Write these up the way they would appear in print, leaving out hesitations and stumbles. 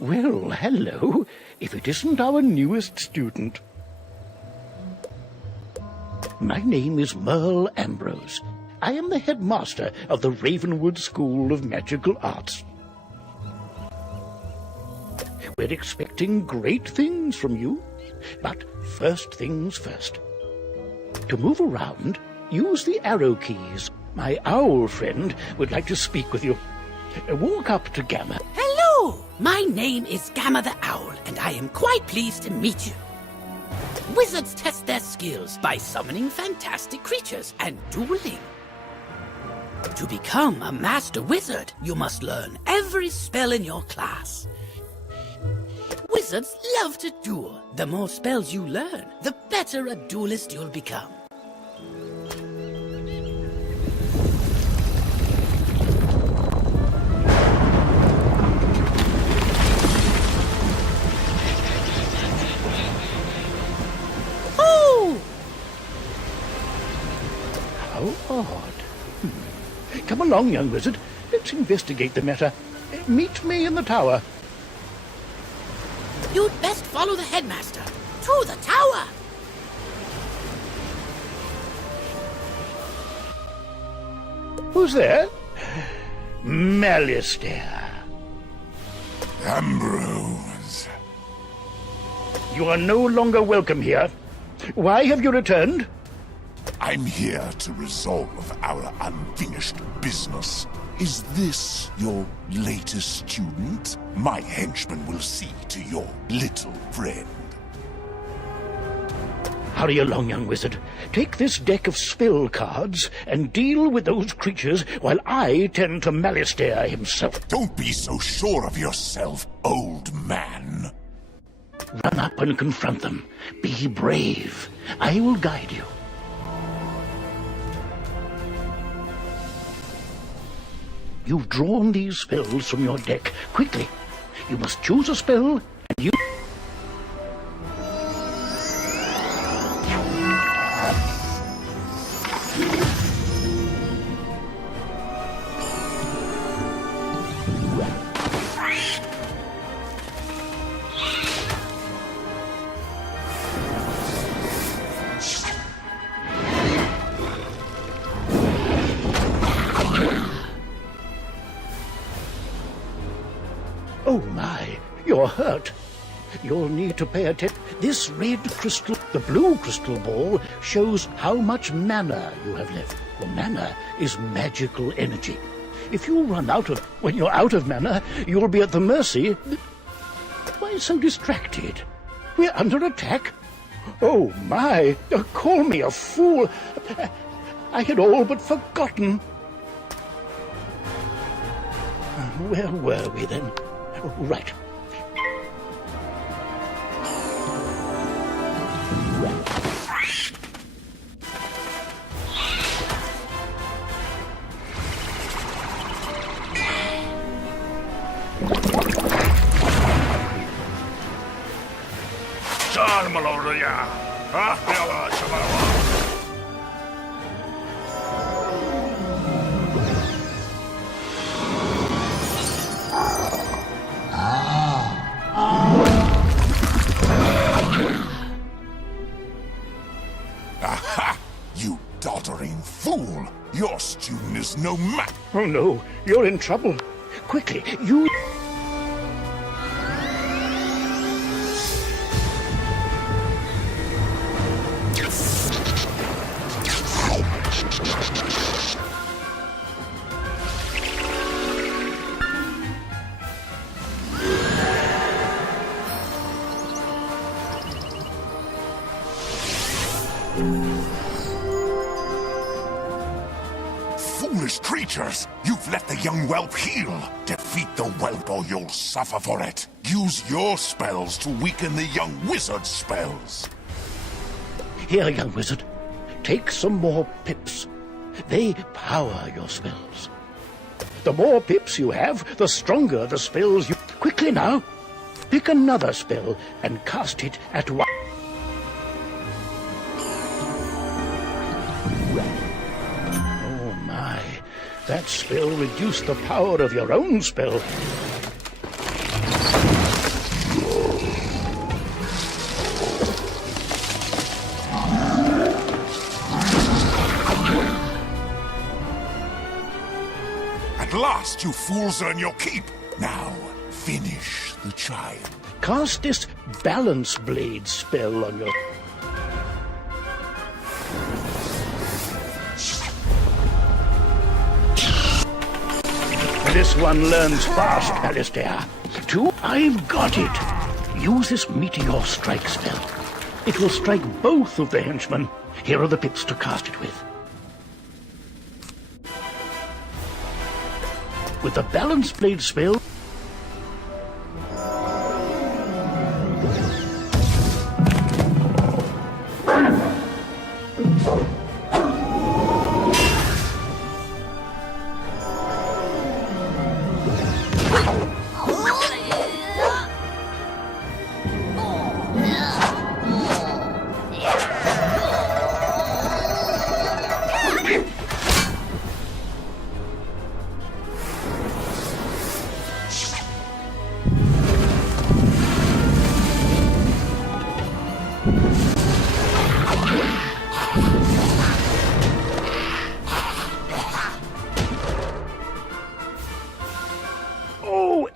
Well, hello, if it isn't our newest student. My name is Merle Ambrose. I am the headmaster of the Ravenwood School of Magical Arts. We're expecting great things from you, but first things first. To move around, use the arrow keys. My owl friend would like to speak with you. Walk up to Gamma. Hello! My name is Gamma the Owl, and I am quite pleased to meet you. Wizards test their skills by summoning fantastic creatures and dueling. To become a master wizard, you must learn every spell in your class. Wizards love to duel. The more spells you learn, the better a duelist you'll become. How odd. Come along, young wizard. Let's investigate the matter. Meet me in the tower. You'd best follow the headmaster to the tower. Who's there? Malistaire. Ambrose. You are no longer welcome here. Why have you returned? I'm here to resolve our unfinished business. Is this your latest student? My henchman will see to your little friend. Hurry along, young wizard. Take this deck of spell cards and deal with those creatures while I tend to Malistaire himself. Don't be so sure of yourself, old man. Run up and confront them. Be brave. I will guide you. You've drawn these spells from your deck. Quickly, you must choose a spell, and you... Oh my, you're hurt. You'll need to pay attention. This red crystal, the blue crystal ball, shows how much mana you have left. Well, mana is magical energy. If you run out of... When you're out of mana, you'll be at the mercy... Why so distracted? We're under attack? Oh my, call me a fool. I had all but forgotten. Where were we then? Right. Aha! You doddering fool! Your student is no match. Oh no, you're in trouble. Quickly, you... Foolish creatures! You've let the young whelp heal! Defeat the whelp or you'll suffer for it! Use your spells to weaken the young wizard's spells! Here, young wizard. Take some more pips. They power your spells. The more pips you have, the stronger the spells you... Quickly now! Pick another spell and cast it at once. Oh my, that spell reduced the power of your own spell. last, you fools earn your keep. Now, finish the child. Cast this balance blade spell on your... This one learns fast, Alistair. Two, I've got it. Use this meteor strike spell. It will strike both of the henchmen. Here are the pips to cast it with. With the balance blade spell...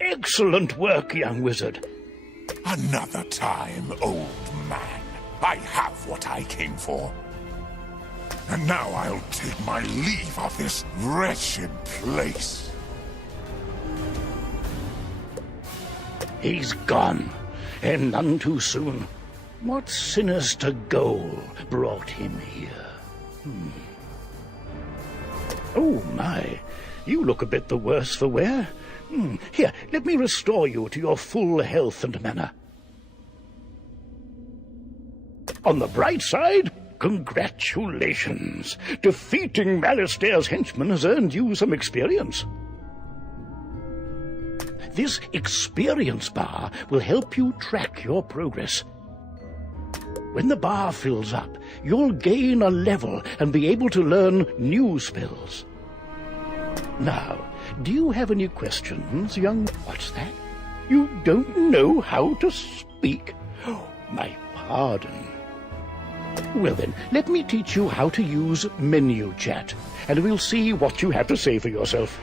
Excellent work, young wizard. Another time, old man. I have what I came for. And now I'll take my leave of this wretched place. He's gone, and none too soon. What sinister goal brought him here? Oh, my. You look a bit the worse for wear. Here, let me restore you to your full health and manner. On the bright side, congratulations. Defeating Alistair's henchmen has earned you some experience. This experience bar will help you track your progress. When the bar fills up, you'll gain a level and be able to learn new spells. Now, do you have any questions, young... What's that? You don't know how to speak? Oh, my pardon. Well then, let me teach you how to use menu chat, and we'll see what you have to say for yourself.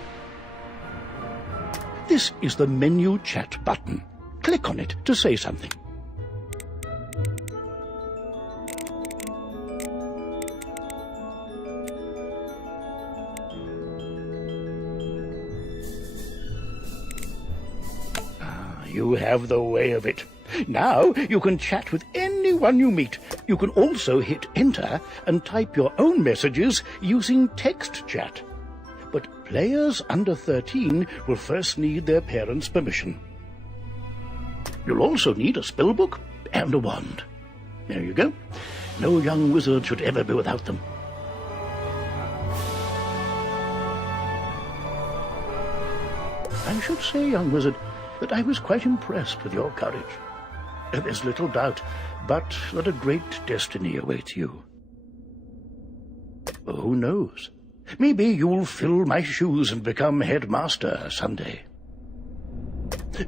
This is the menu chat button. Click on it to say something. You have the way of it. Now you can chat with anyone you meet. You can also hit enter and type your own messages using text chat. But players under 13 will first need their parents' permission. You'll also need a spellbook and a wand. There you go. No young wizard should ever be without them. I should say, young wizard, that I was quite impressed with your courage. There's little doubt, but that a great destiny awaits you. Who knows? Maybe you'll fill my shoes and become headmaster someday.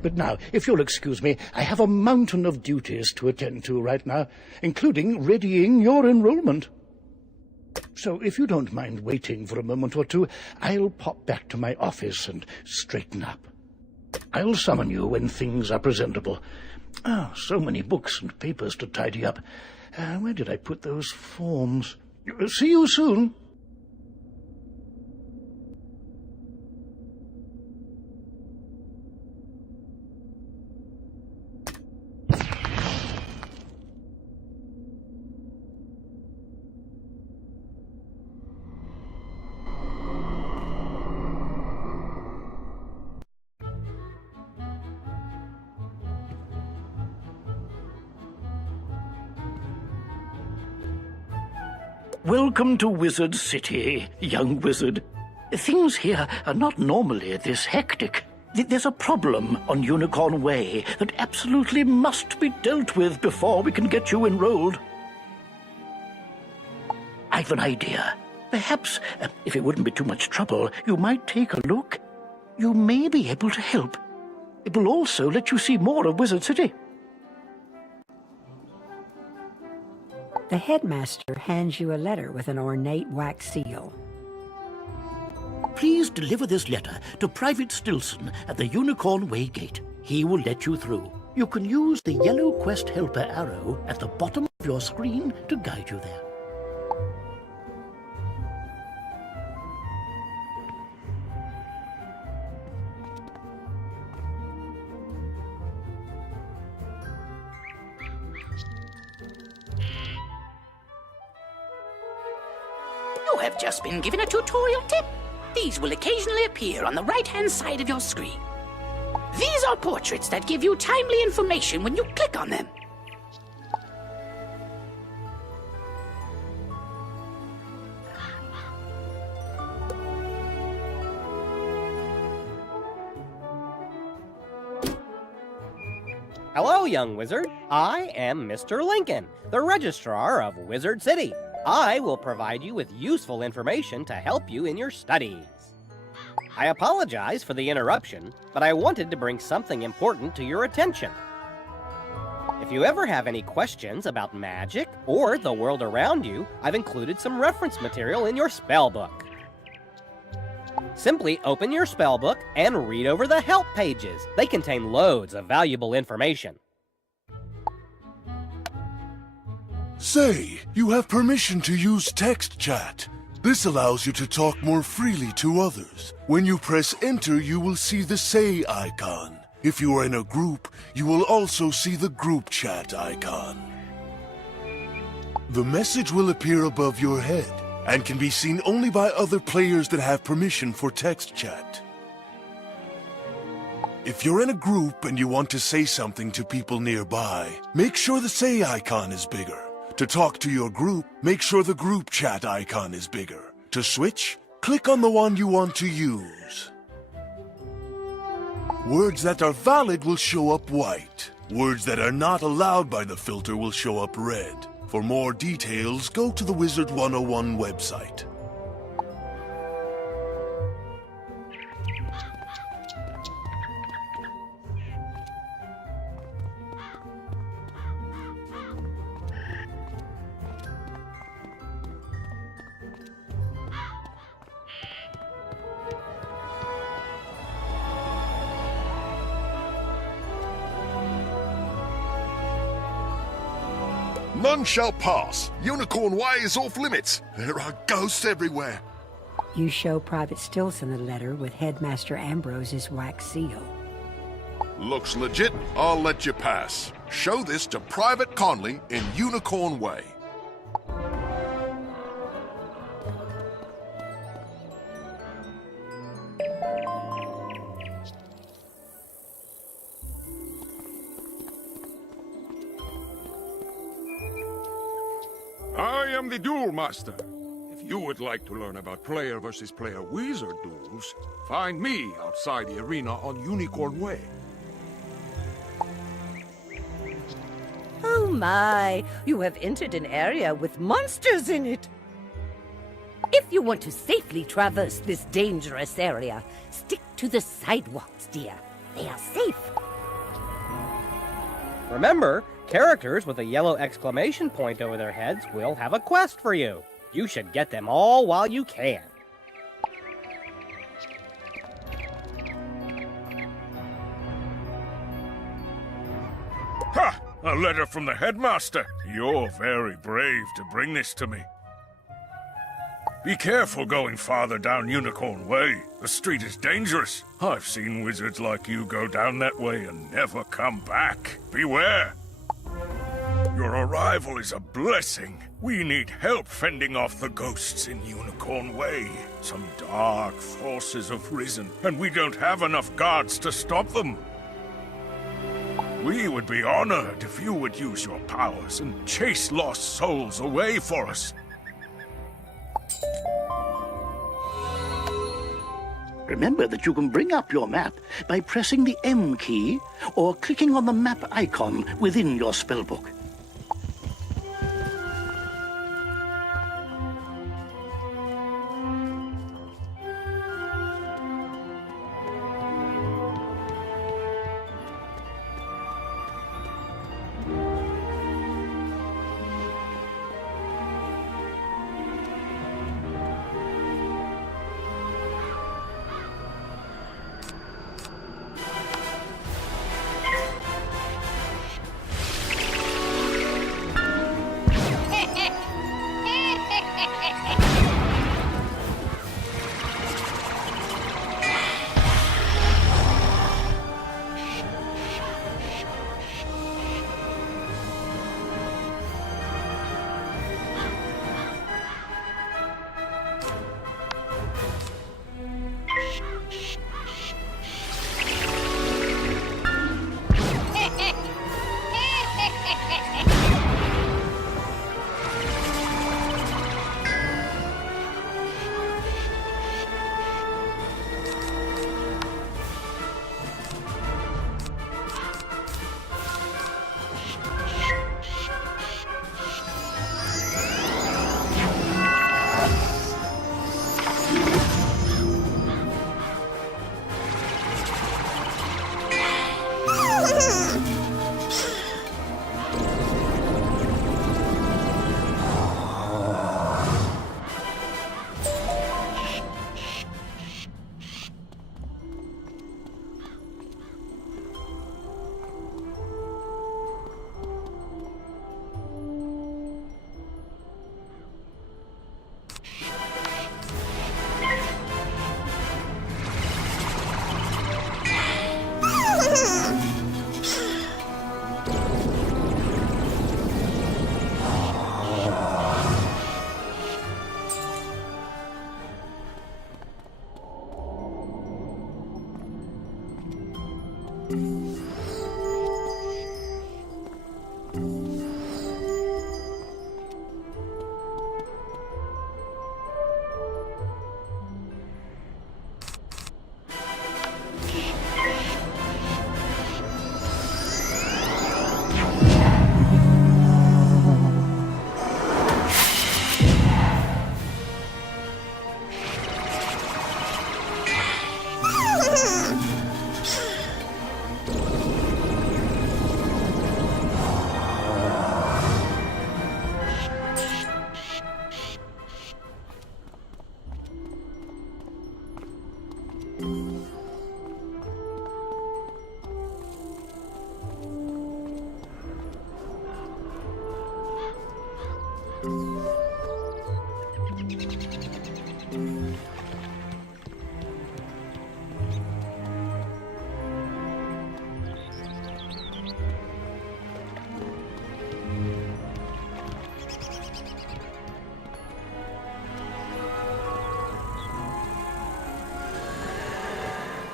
But now, if you'll excuse me, I have a mountain of duties to attend to right now, including readying your enrollment. So if you don't mind waiting for a moment or two, I'll pop back to my office and straighten up. I'll summon you when things are presentable. Oh, so many books and papers to tidy up. Where did I put those forms? See you soon. Welcome to Wizard City, young wizard. Things here are not normally this hectic. There's a problem on Unicorn Way that absolutely must be dealt with before we can get you enrolled. I've an idea. Perhaps, if it wouldn't be too much trouble, you might take a look. You may be able to help. It will also let you see more of Wizard City. The headmaster hands you a letter with an ornate wax seal. please deliver this letter to Private Stilson at the Unicorn Way Gate? He will let you through. You can use the yellow quest helper arrow at the bottom of your screen to guide you there. You have just been given a tutorial tip. These will occasionally appear on the right-hand side of your screen. These are portraits that give you timely information when you click on them. Hello, young wizard. I am Mr. Lincoln, the registrar of Wizard City. I will provide you with useful information to help you in your studies. I apologize for the interruption, but I wanted to bring something important to your attention. If you ever have any questions about magic or the world around you, I've included some reference material in your spellbook. Simply open your spellbook and read over the help pages. They contain loads of valuable information. Say, you have permission to use text chat. This allows you to talk more freely to others. When you press enter, you will see the say icon. If you are in a group, you will also see the group chat icon. The message will appear above your head and can be seen only by other players that have permission for text chat. If you're in a group and you want to say something to people nearby, make sure the say icon is bigger. To talk to your group, make sure the group chat icon is bigger. To switch, click on the one you want to use. Words that are valid will show up white. Words that are not allowed by the filter will show up red. For more details, go to the Wizard101 website. None shall pass. Unicorn Way is off limits. There are ghosts everywhere. You show Private Stilson the letter with Headmaster Ambrose's wax seal. Looks legit. I'll let you pass. Show this to Private Conley in Unicorn Way. I am the Duel Master. If you would like to learn about player versus player wizard duels, find me outside the arena on Unicorn Way. Oh my, you have entered an area with monsters in it. If you want to safely traverse this dangerous area, stick to the sidewalks, dear. They are safe. Remember, characters with a yellow exclamation point over their heads will have a quest for you. You should get them all while you can. Ha! A letter from the headmaster. You're very brave to bring this to me. Be careful going farther down Unicorn Way. The street is dangerous. I've seen wizards like you go down that way and never come back. Beware. Your arrival is a blessing. We need help fending off the ghosts in Unicorn Way. Some dark forces have risen, and we don't have enough guards to stop them. We would be honored if you would use your powers and chase lost souls away for us. Remember that you can bring up your map by pressing the M key or clicking on the map icon within your spellbook.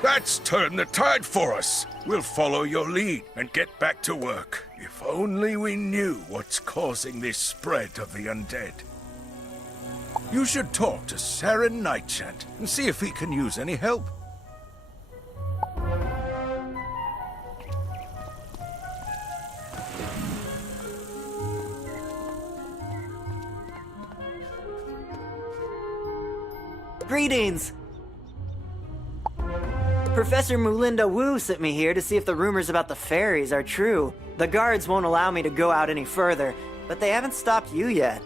That's turned the tide for us. We'll follow your lead and get back to work. If only we knew what's causing this spread of the undead. You should talk to Saren Nightchant and see if he can use any help. Greetings! Professor Mulinda Wu sent me here to see if the rumors about the fairies are true. The guards won't allow me to go out any further, but they haven't stopped you yet.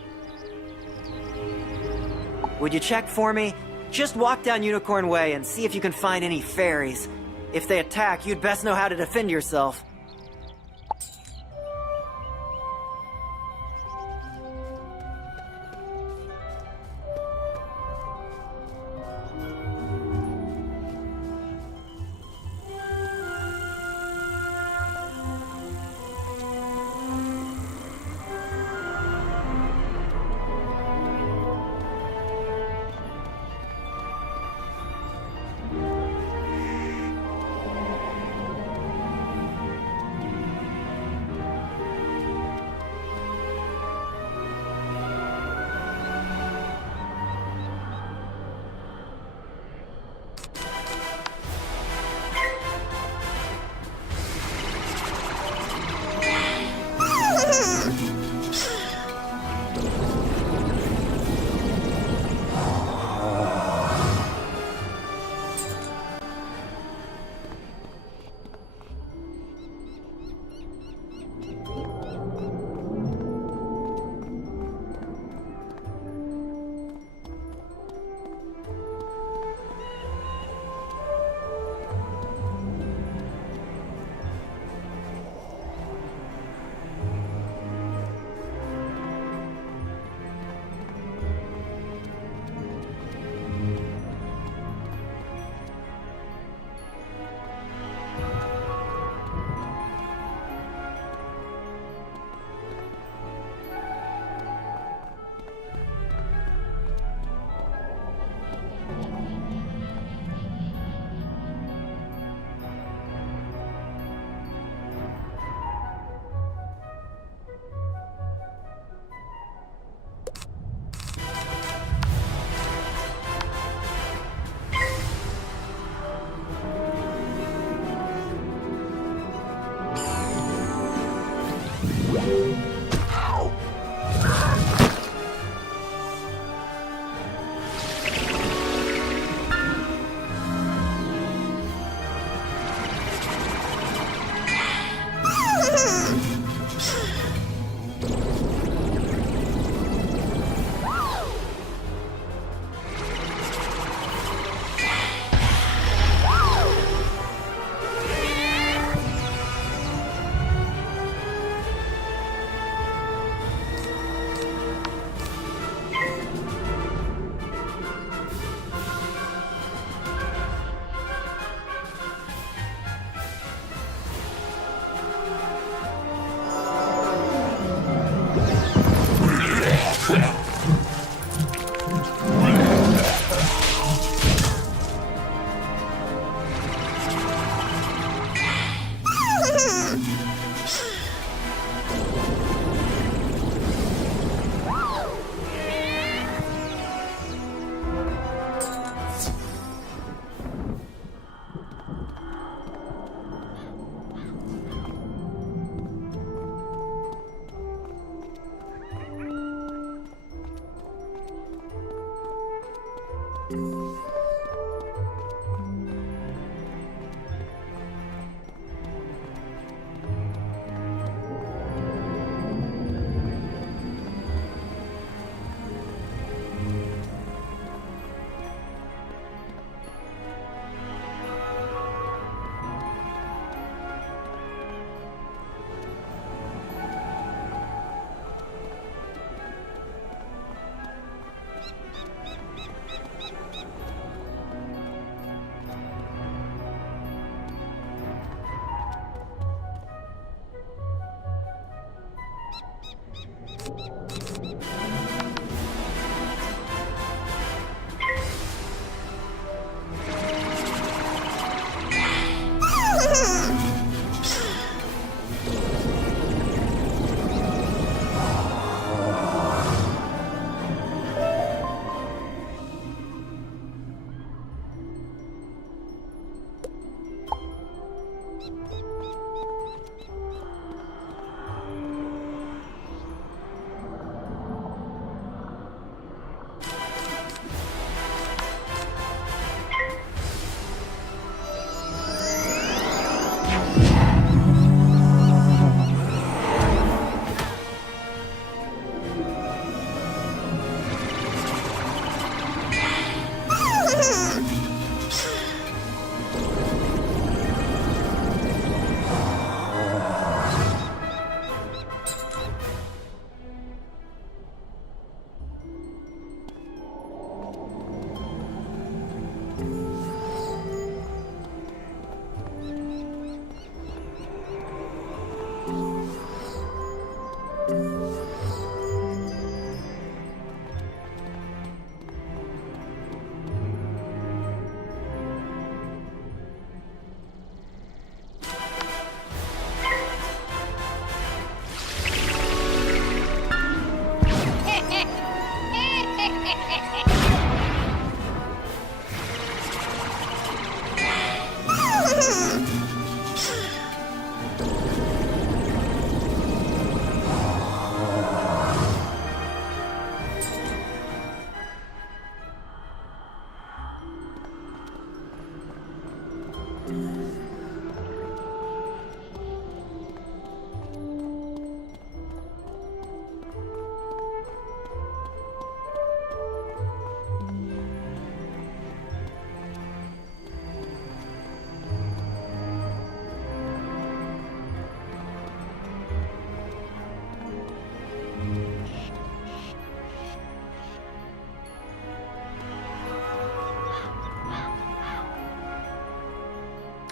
Would you check for me? Just walk down Unicorn Way and see if you can find any fairies. If they attack, you'd best know how to defend yourself.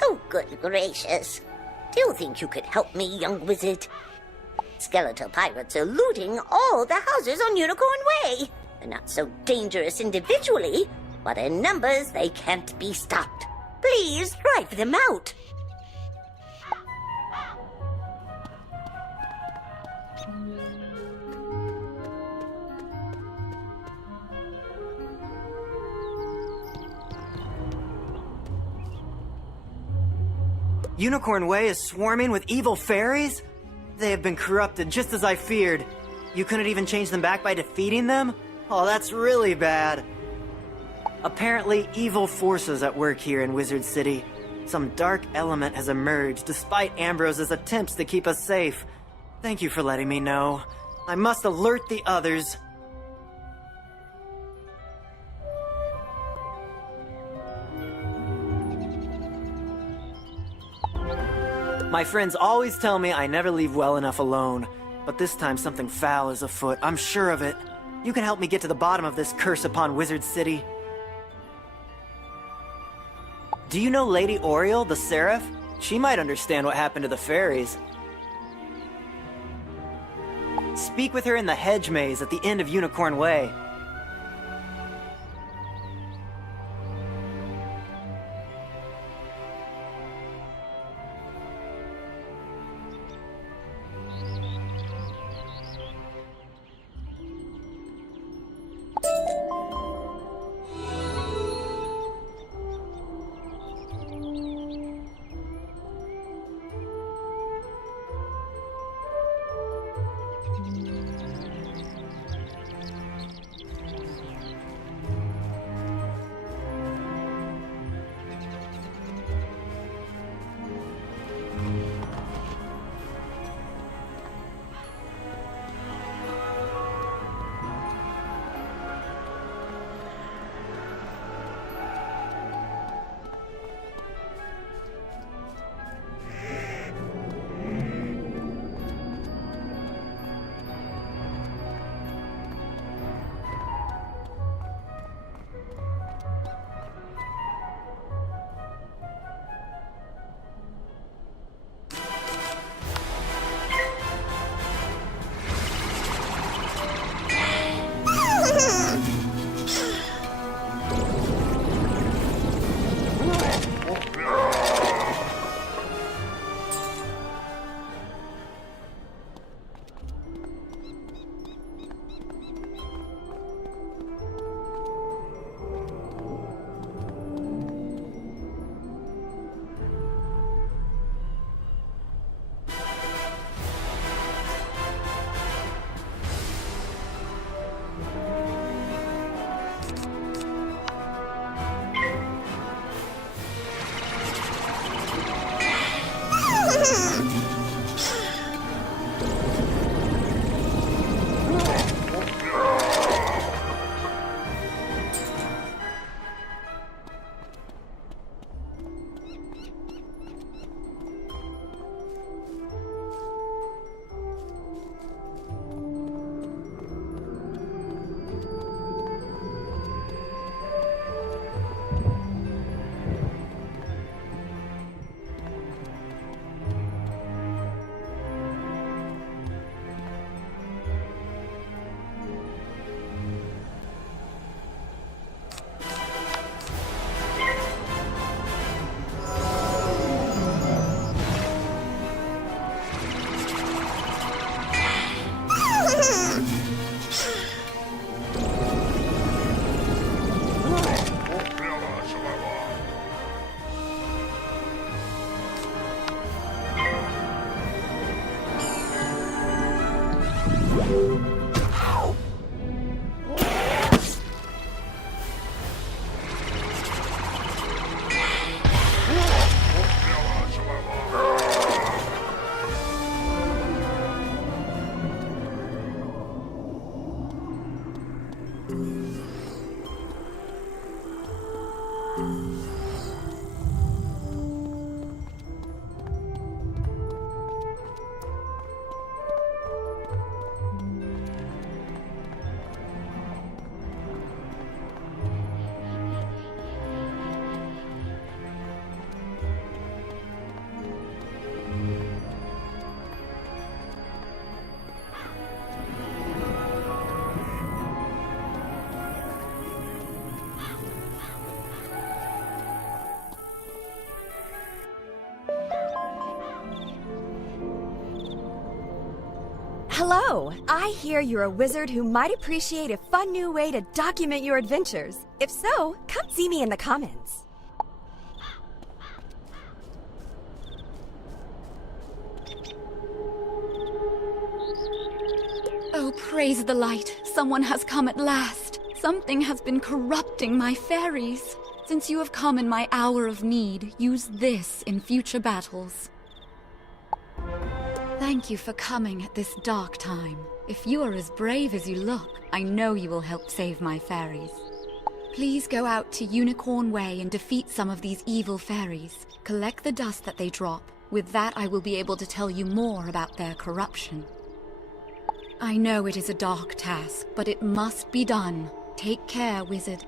Oh, good gracious. Do you think you could help me, young wizard? Skeletal pirates are looting all the houses on Unicorn Way. They're not so dangerous individually, but in numbers they can't be stopped. Please drive them out. Unicorn Way is swarming with evil fairies? They have been corrupted just as I feared. You couldn't even change them back by defeating them? Oh, that's really bad. Apparently, evil forces at work here in Wizard City. Some dark element has emerged despite Ambrose's attempts to keep us safe. Thank you for letting me know. I must alert the others. My friends always tell me I never leave well enough alone, but this time something foul is afoot, I'm sure of it. You can help me get to the bottom of this curse upon Wizard City. Do you know Lady Oriole, the Seraph? She might understand what happened to the fairies. Speak with her in the hedge maze at the end of Unicorn Way. Hello! I hear you're a wizard who might appreciate a fun new way to document your adventures. If so, come see me in the comments. Oh, praise the light. Someone has come at last. Something has been corrupting my fairies. Since you have come in my hour of need, use this in future battles. Thank you for coming at this dark time. If you are as brave as you look, I know you will help save my fairies. Please go out to Unicorn Way and defeat some of these evil fairies. Collect the dust that they drop. With that, I will be able to tell you more about their corruption. I know it is a dark task, but it must be done. Take care, wizard.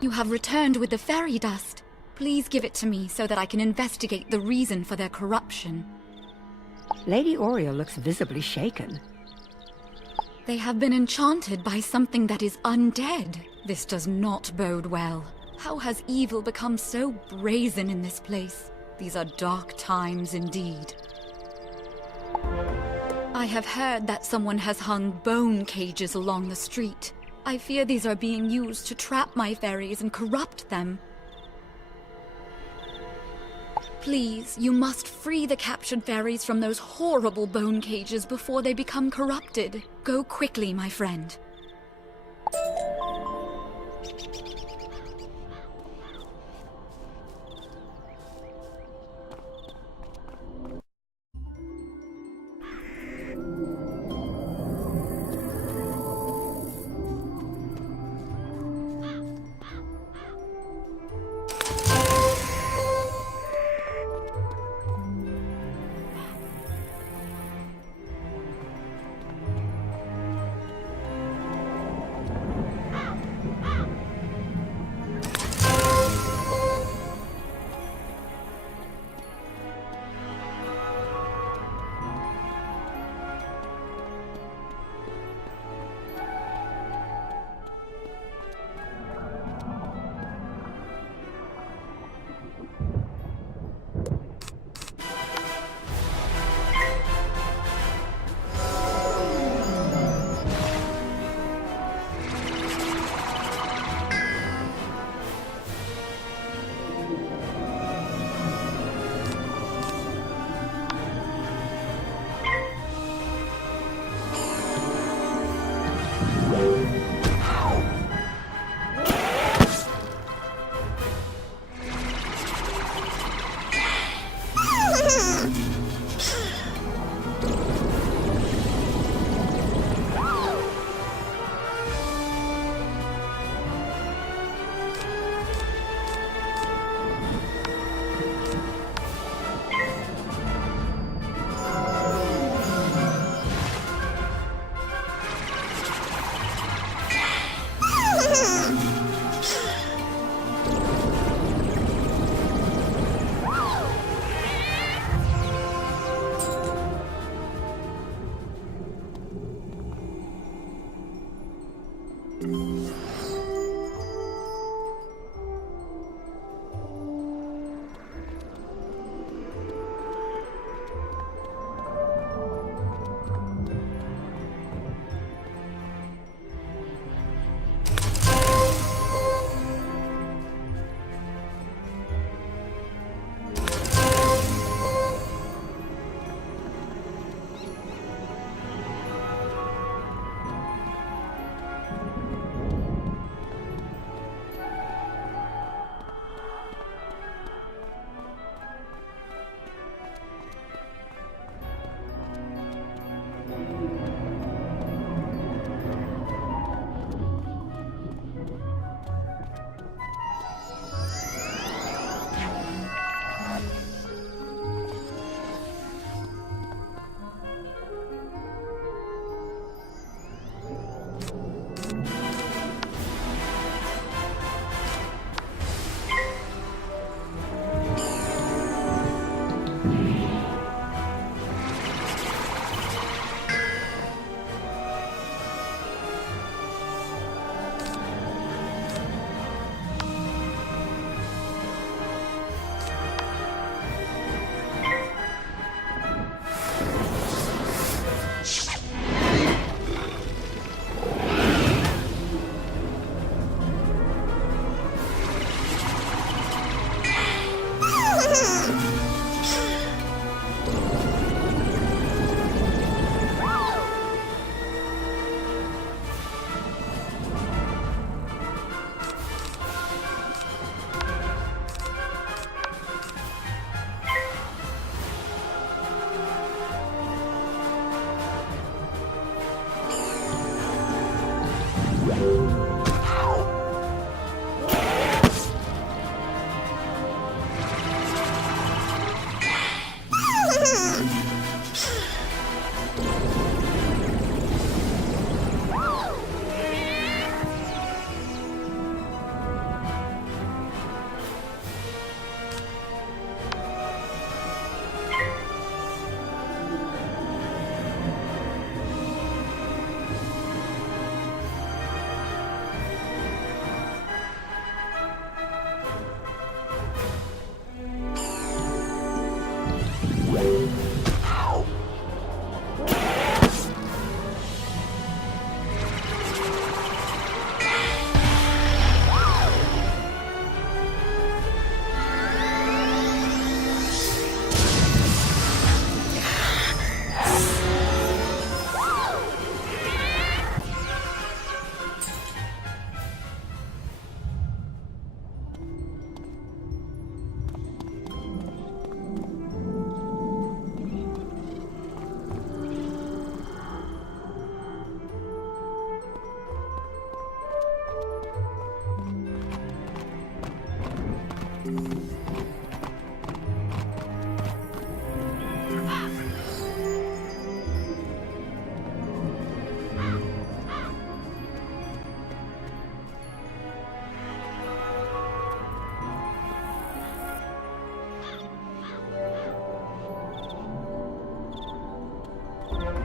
You have returned with the fairy dust. Please give it to me so that I can investigate the reason for their corruption. Lady Oriole looks visibly shaken. They have been enchanted by something that is undead. This does not bode well. How has evil become so brazen in this place? These are dark times indeed. I have heard that someone has hung bone cages along the street. I fear these are being used to trap my fairies and corrupt them. Please, you must free the captured fairies from those horrible bone cages before they become corrupted. Go quickly, my friend.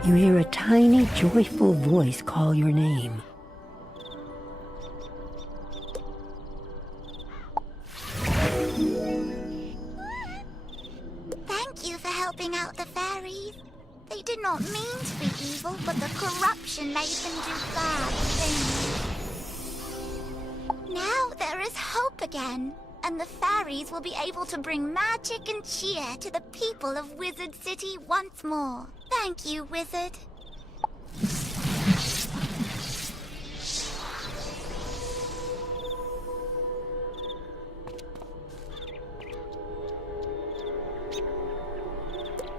You hear a tiny, joyful voice call your name. Thank you for helping out the fairies. They did not mean to be evil, but the corruption made them do bad things. Now there is hope again, and the fairies will be able to bring magic and cheer to the people of Wizard City once more. Thank you, Wizard.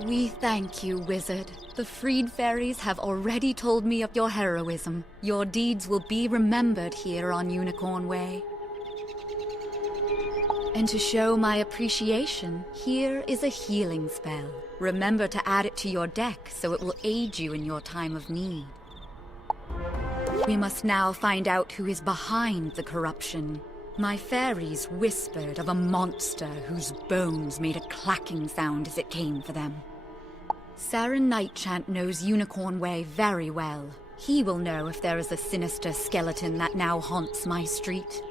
We thank you, Wizard. The freed fairies have already told me of your heroism. Your deeds will be remembered here on Unicorn Way. And to show my appreciation, here is a healing spell. Remember to add it to your deck so it will aid you in your time of need. We must now find out who is behind the corruption. My fairies whispered of a monster whose bones made a clacking sound as it came for them. Saren Nightchant knows Unicorn Way very well. He will know if there is a sinister skeleton that now haunts my street.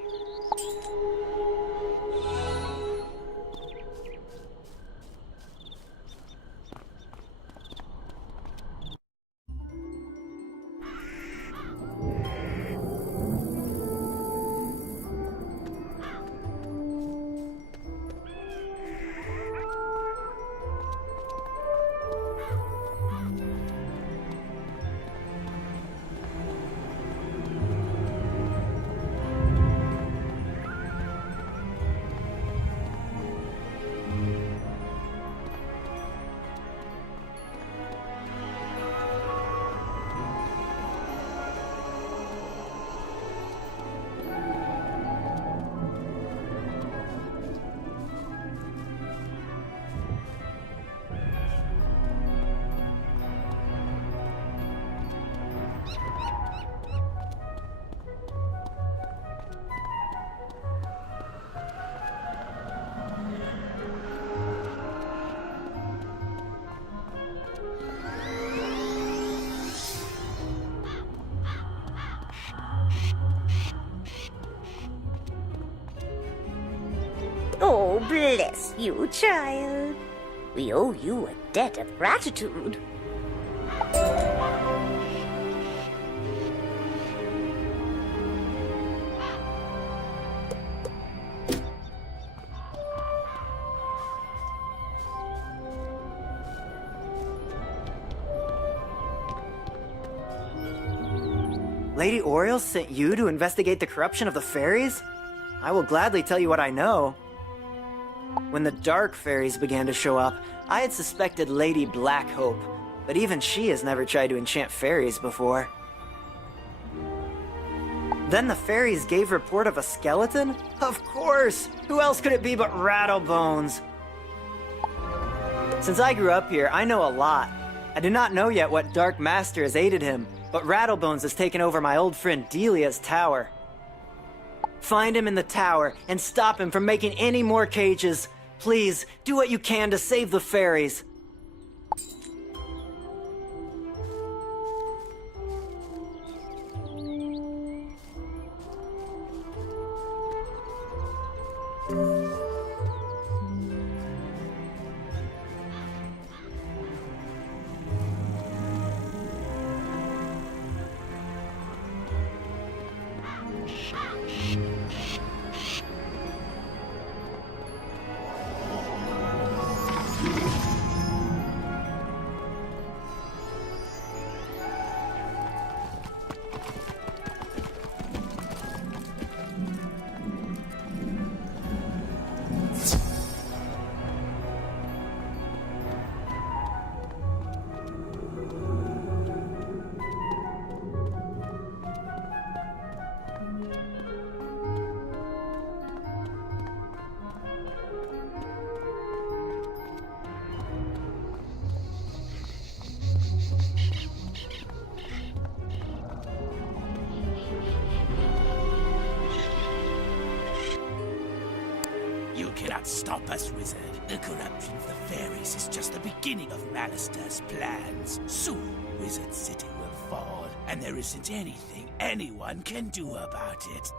Oh, bless you, child. We owe you a debt of gratitude. Lady Oriel sent you to investigate the corruption of the fairies? I will gladly tell you what I know. When the dark fairies began to show up, I had suspected Lady Blackhope, but even she has never tried to enchant fairies before. Then the fairies gave report of a skeleton? Of course! Who else could it be but Rattlebones? Since I grew up here, I know a lot. I do not know yet what Dark Master has aided him, but Rattlebones has taken over my old friend Delia's tower. Find him in the tower and stop him from making any more cages. Please, do what you can to save the fairies. can't stop us, Wizard. The corruption of the fairies is just the beginning of Malister's plans. Soon, Wizard City will fall, and there isn't anything anyone can do about it.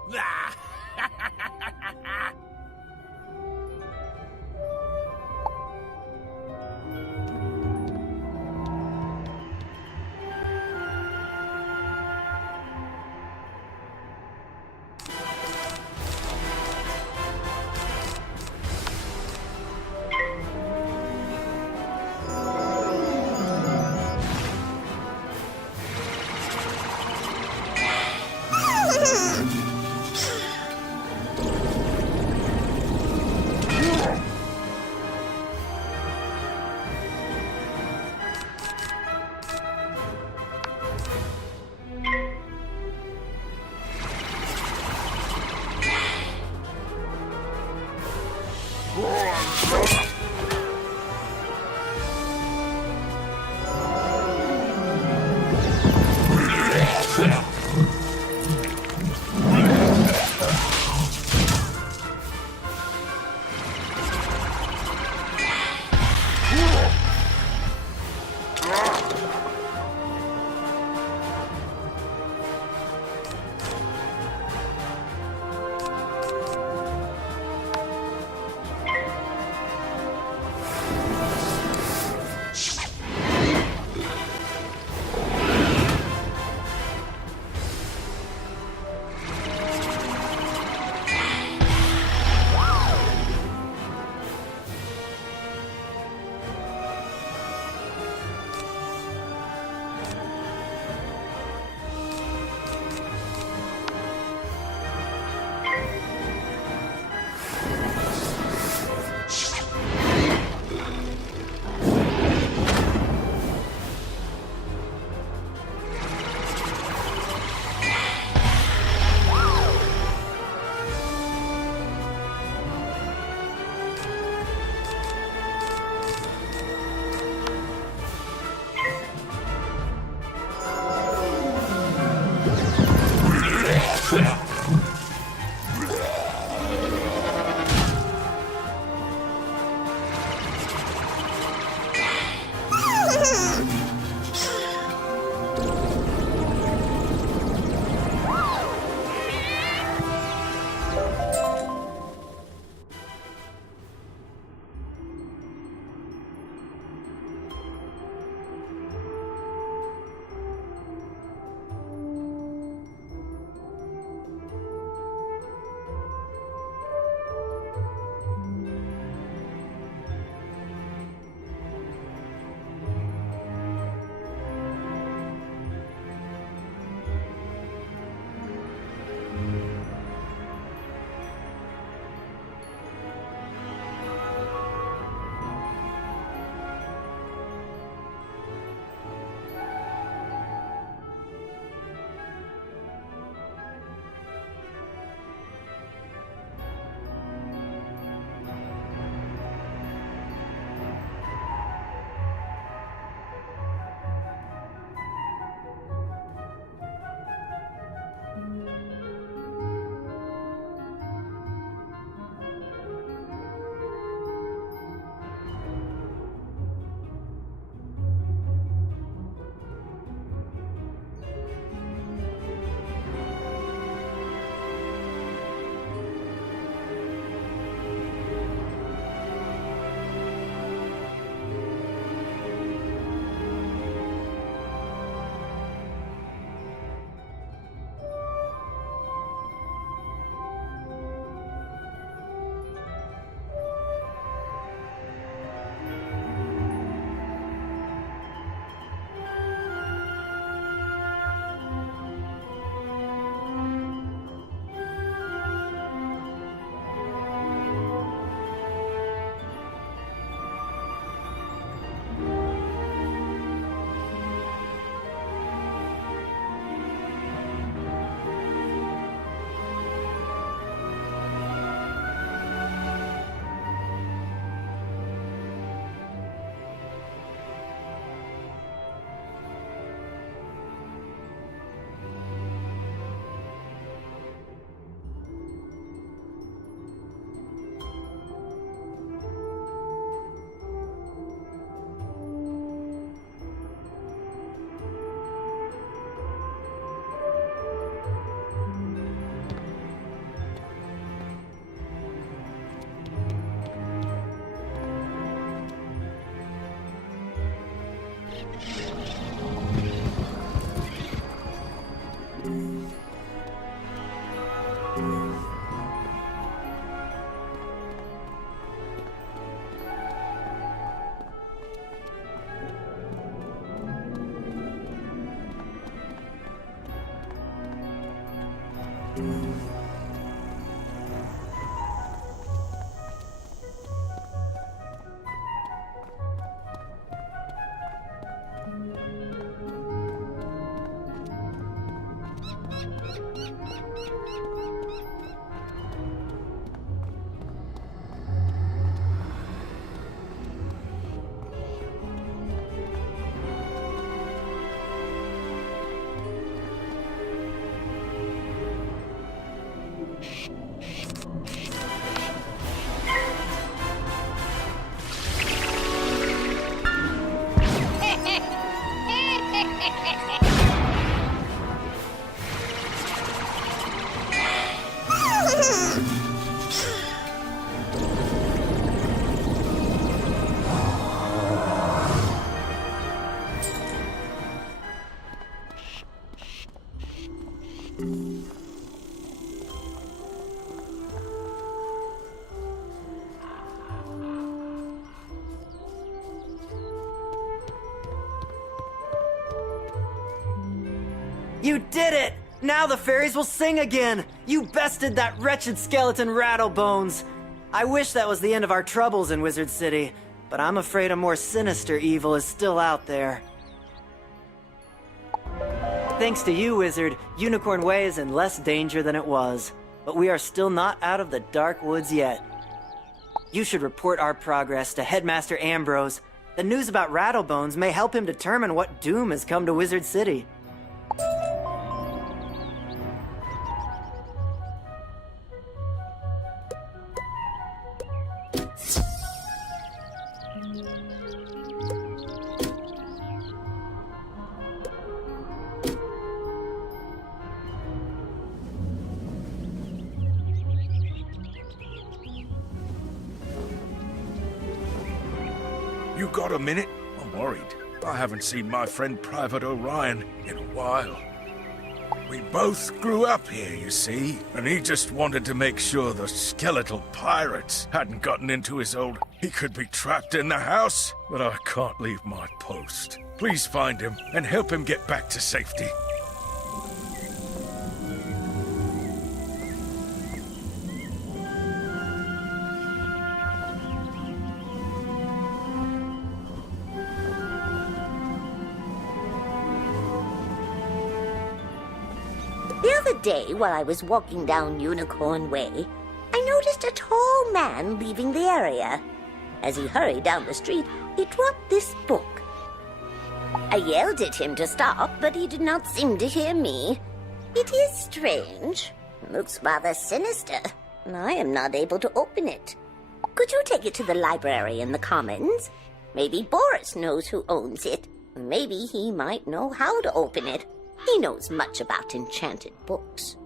You did it! Now the fairies will sing again! You bested that wretched skeleton Rattlebones! I wish that was the end of our troubles in Wizard City, but I'm afraid a more sinister evil is still out there. Thanks to you, Wizard, Unicorn Way is in less danger than it was. But we are still not out of the dark woods yet. You should report our progress to Headmaster Ambrose. The news about Rattlebones may help him determine what doom has come to Wizard City. You got a minute? I'm worried. I haven't seen my friend Private Orion in a while. We both grew up here, you see, and he just wanted to make sure the skeletal pirates hadn't gotten into his old... He could be trapped in the house, but I can't leave my post. Please find him and help him get back to safety. The other day, while I was walking down Unicorn Way, I noticed a tall man leaving the area. As he hurried down the street, he dropped this book. I yelled at him to stop, but he did not seem to hear me. It is strange. Looks rather sinister. I am not able to open it. Could you take it to the library in the Commons? Maybe Boris knows who owns it. Maybe he might know how to open it. He knows much about enchanted books.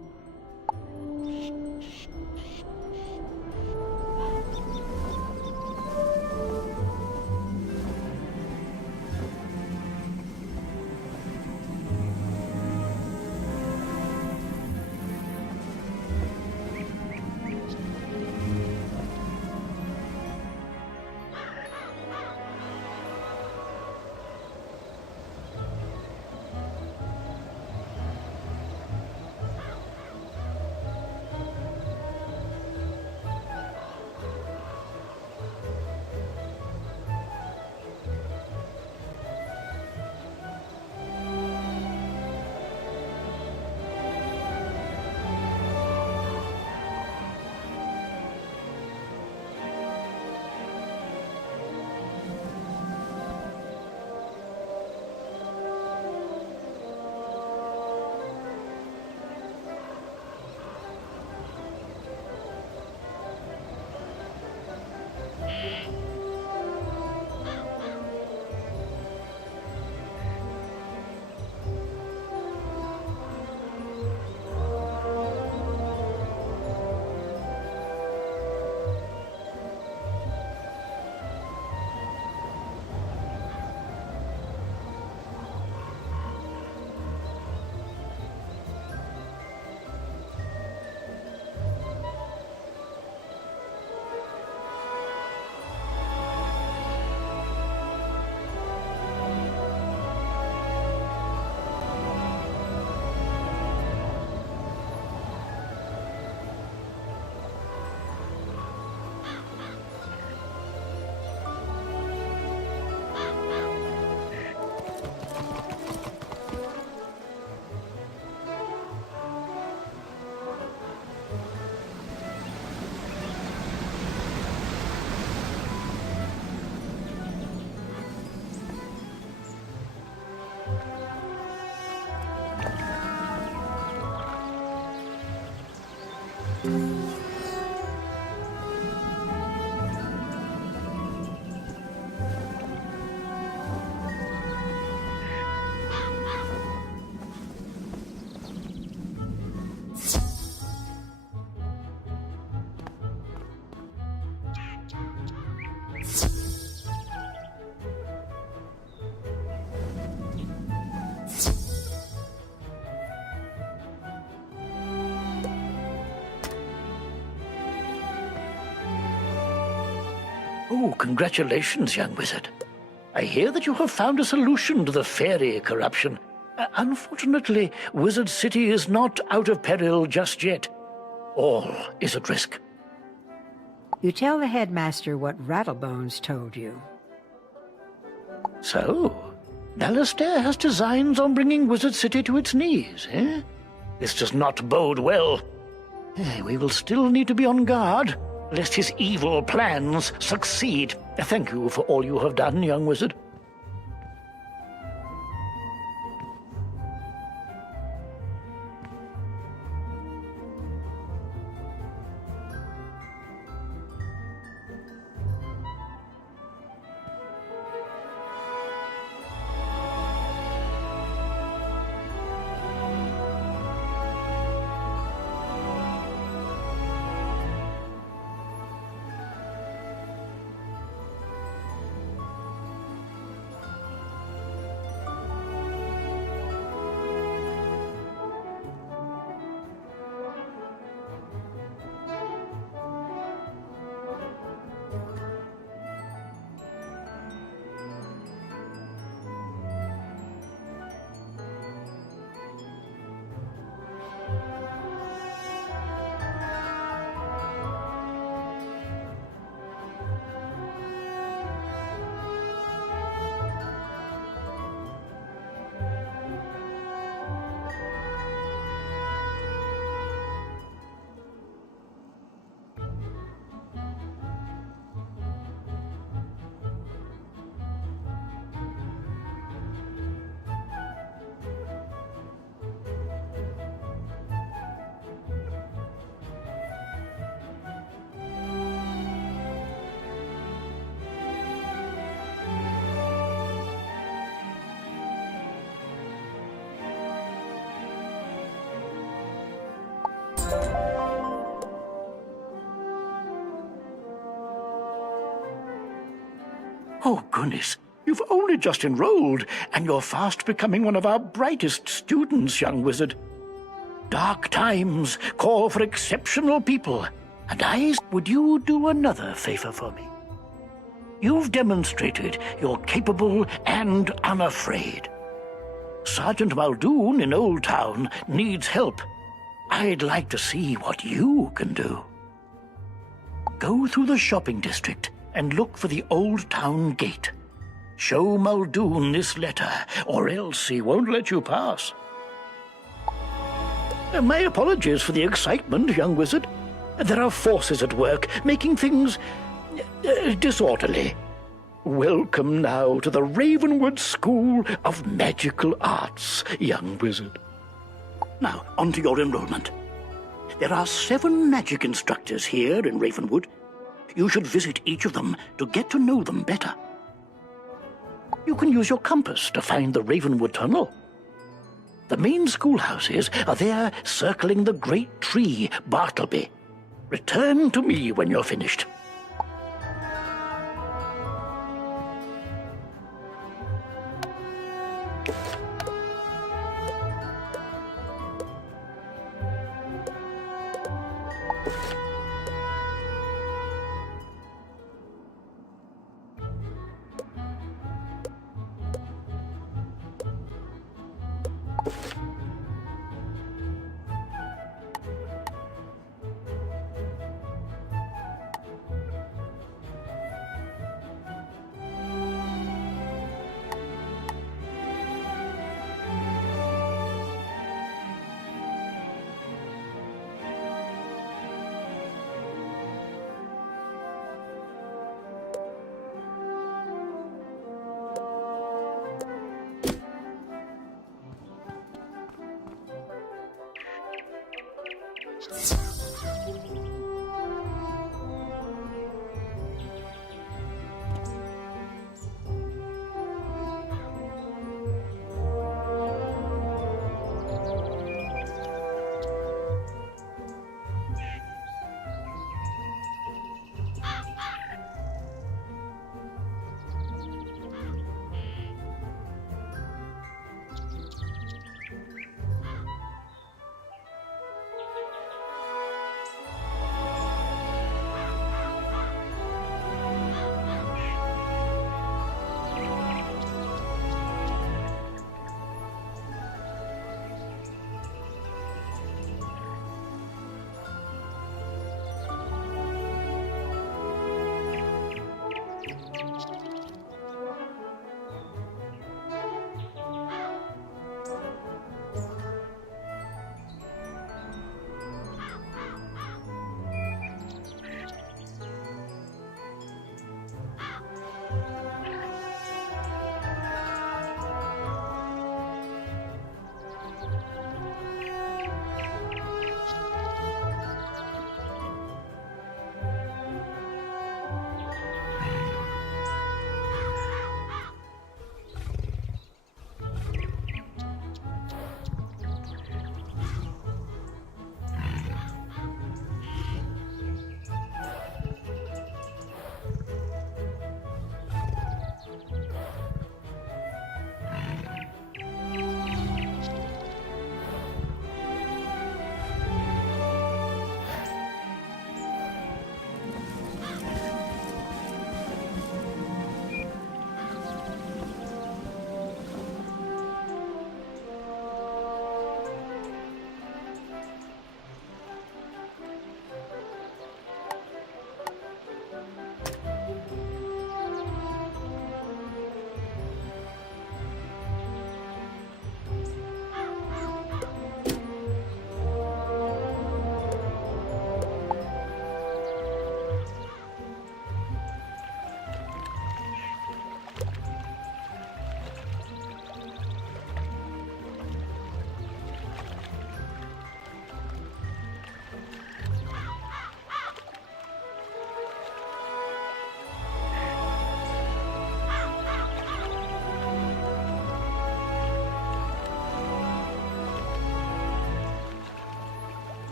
Oh, congratulations, young wizard. I hear that you have found a solution to the fairy corruption. Unfortunately, Wizard City is not out of peril just yet. All is at risk. You tell the headmaster what Rattlebones told you. So, Dalastair has designs on bringing Wizard City to its knees, eh? This does not bode well. We will still need to be on guard, lest his evil plans succeed. Thank you for all you have done, young wizard. Oh, goodness. You've only just enrolled, and you're fast becoming one of our brightest students, young wizard. Dark times call for exceptional people, and would you do another favor for me? You've demonstrated you're capable and unafraid. Sergeant Muldoon in Old Town needs help. I'd like to see what you can do. Go through the shopping district and look for the Old Town gate. Show Muldoon this letter, or else he won't let you pass. My apologies for the excitement, young wizard. There are forces at work, making things disorderly. Welcome now to the Ravenwood School of Magical Arts, young wizard. Now, on to your enrollment. There are 7 magic instructors here in Ravenwood. You should visit each of them to get to know them better. You can use your compass to find the Ravenwood Tunnel. The main schoolhouses are there circling the great tree, Bartleby. Return to me when you're finished.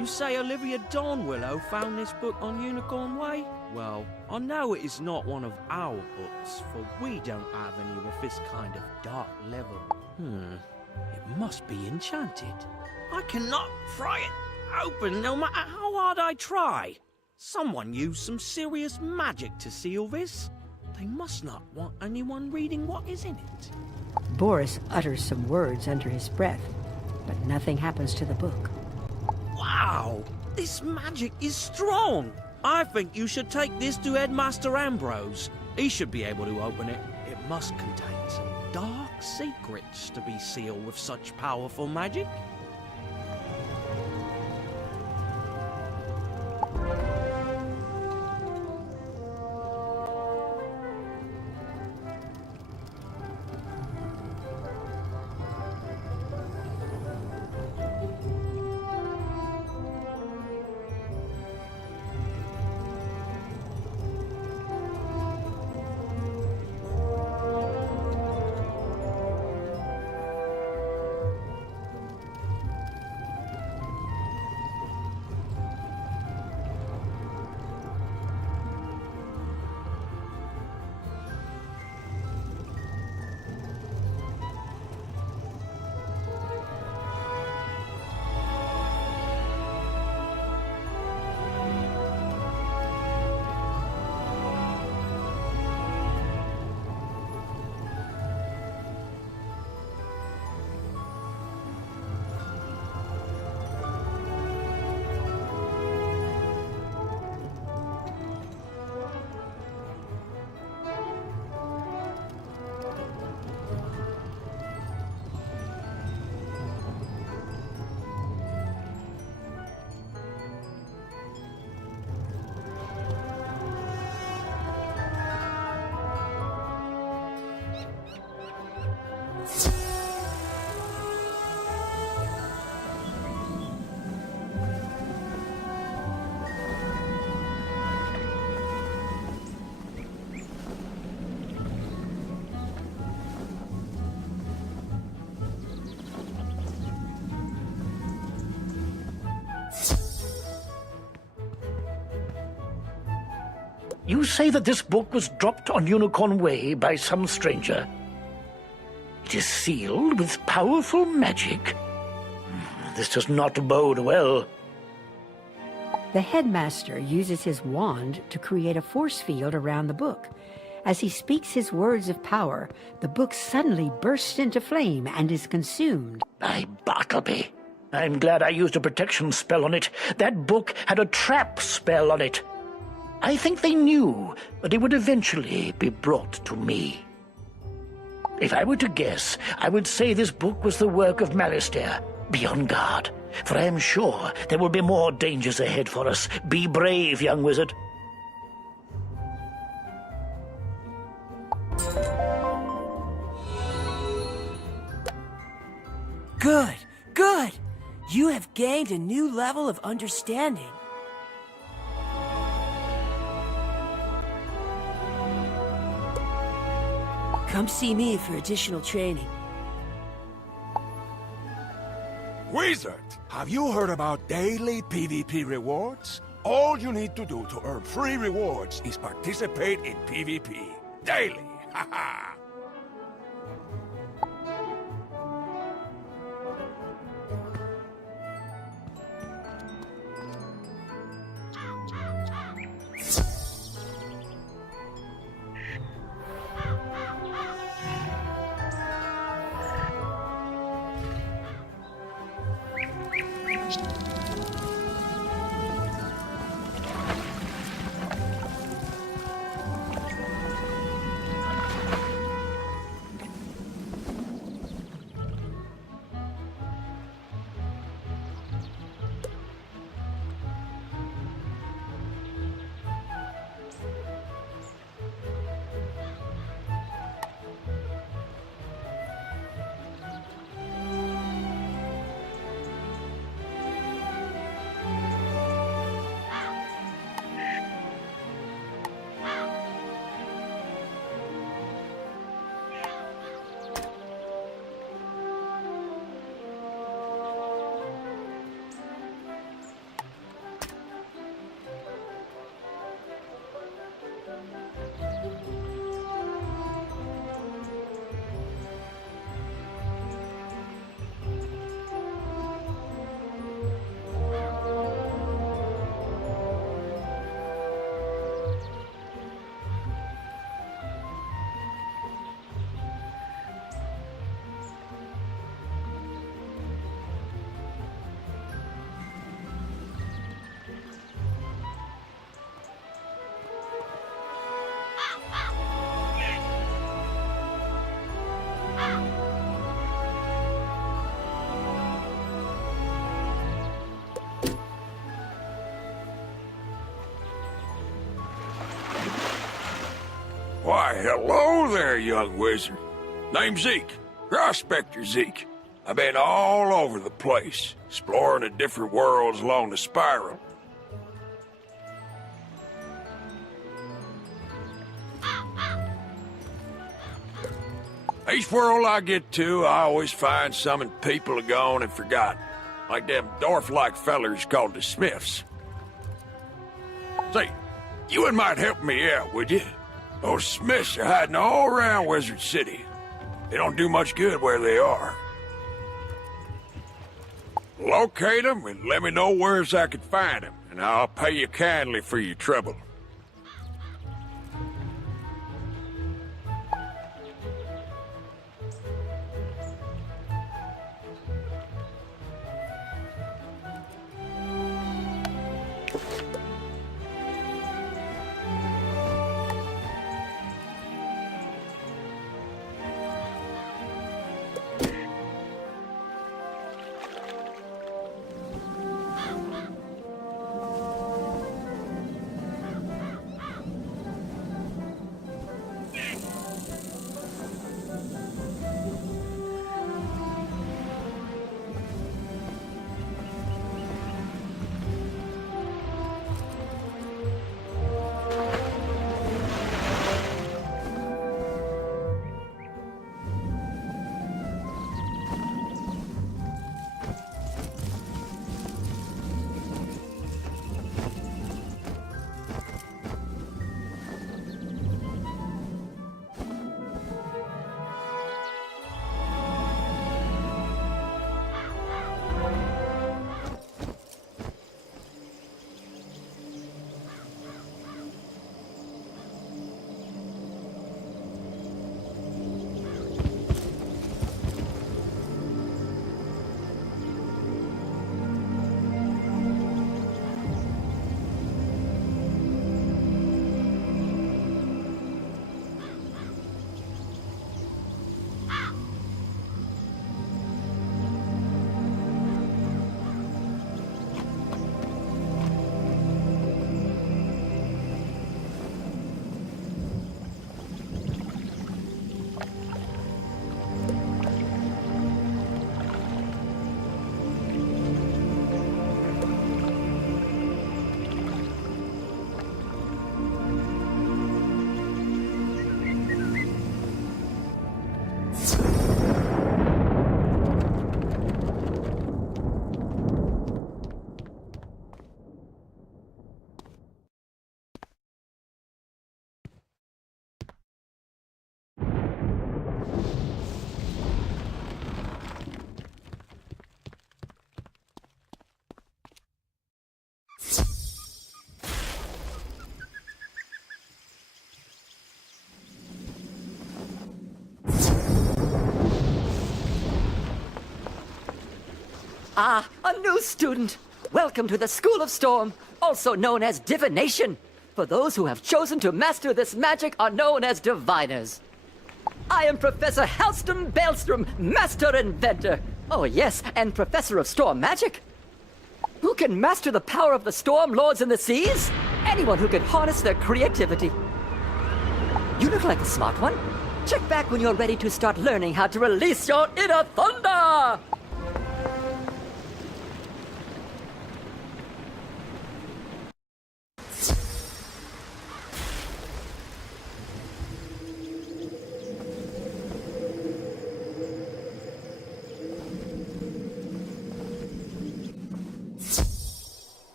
You say Olivia Dawnwillow found this book on Unicorn Way? Well, I know it is not one of our books, for we don't have any with this kind of dark level. It must be enchanted. I cannot pry it open no matter how hard I try. Someone used some serious magic to seal this. They must not want anyone reading what is in it. Boris utters some words under his breath, but nothing happens to the book. Wow! This magic is strong! I think you should take this to Headmaster Ambrose. He should be able to open it. It must contain some dark secrets to be sealed with such powerful magic. You say that this book was dropped on Unicorn Way by some stranger. It is sealed with powerful magic. This does not bode well. The headmaster uses his wand to create a force field around the book. As he speaks his words of power, the book suddenly bursts into flame and is consumed. By Bartleby, I'm glad I used a protection spell on it. That book had a trap spell on it. I think they knew that it would eventually be brought to me. If I were to guess, I would say this book was the work of Malistaire. Be on guard, for I am sure there will be more dangers ahead for us. Be brave, young wizard. Good, good! You have gained a new level of understanding. Come see me for additional training. Wizard, have you heard about daily PvP rewards? All you need to do to earn free rewards is participate in PvP. Daily! Haha! hello there, young wizard. Name's Zeke. Prospector Zeke. I've been all over the place, exploring the different worlds along the spiral. Each world I get to, I always find something people are gone and forgotten. Like them dwarf-like fellers called the Smiths. Say, you might help me out, would you? Those Smiths are hiding all around Wizard City. They don't do much good where they are. Locate them and let me know where I can find them, and I'll pay you kindly for your trouble. Ah, a new student! Welcome to the School of Storm, also known as Divination. For those who have chosen to master this magic are known as Diviners. I am Professor Halston Baelstrom, Master Inventor. Oh yes, and Professor of Storm Magic. Who can master the power of the Storm Lords in the seas? Anyone who can harness their creativity. You look like a smart one. Check back when you're ready to start learning how to release your inner thunder!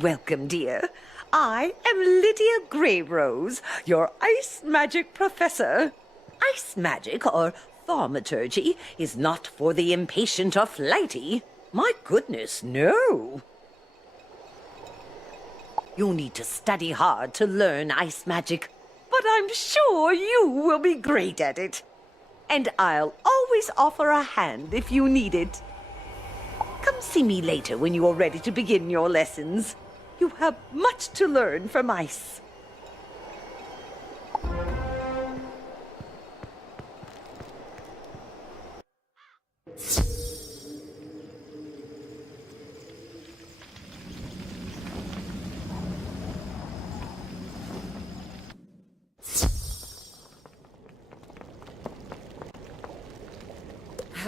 Welcome, dear. I am Lydia Greyrose, your ice magic professor. Ice magic, or thaumaturgy, is not for the impatient or flighty. My goodness, no. You'll need to study hard to learn ice magic, but I'm sure you will be great at it. And I'll always offer a hand if you need it. Come see me later when you are ready to begin your lessons. You have much to learn from ice.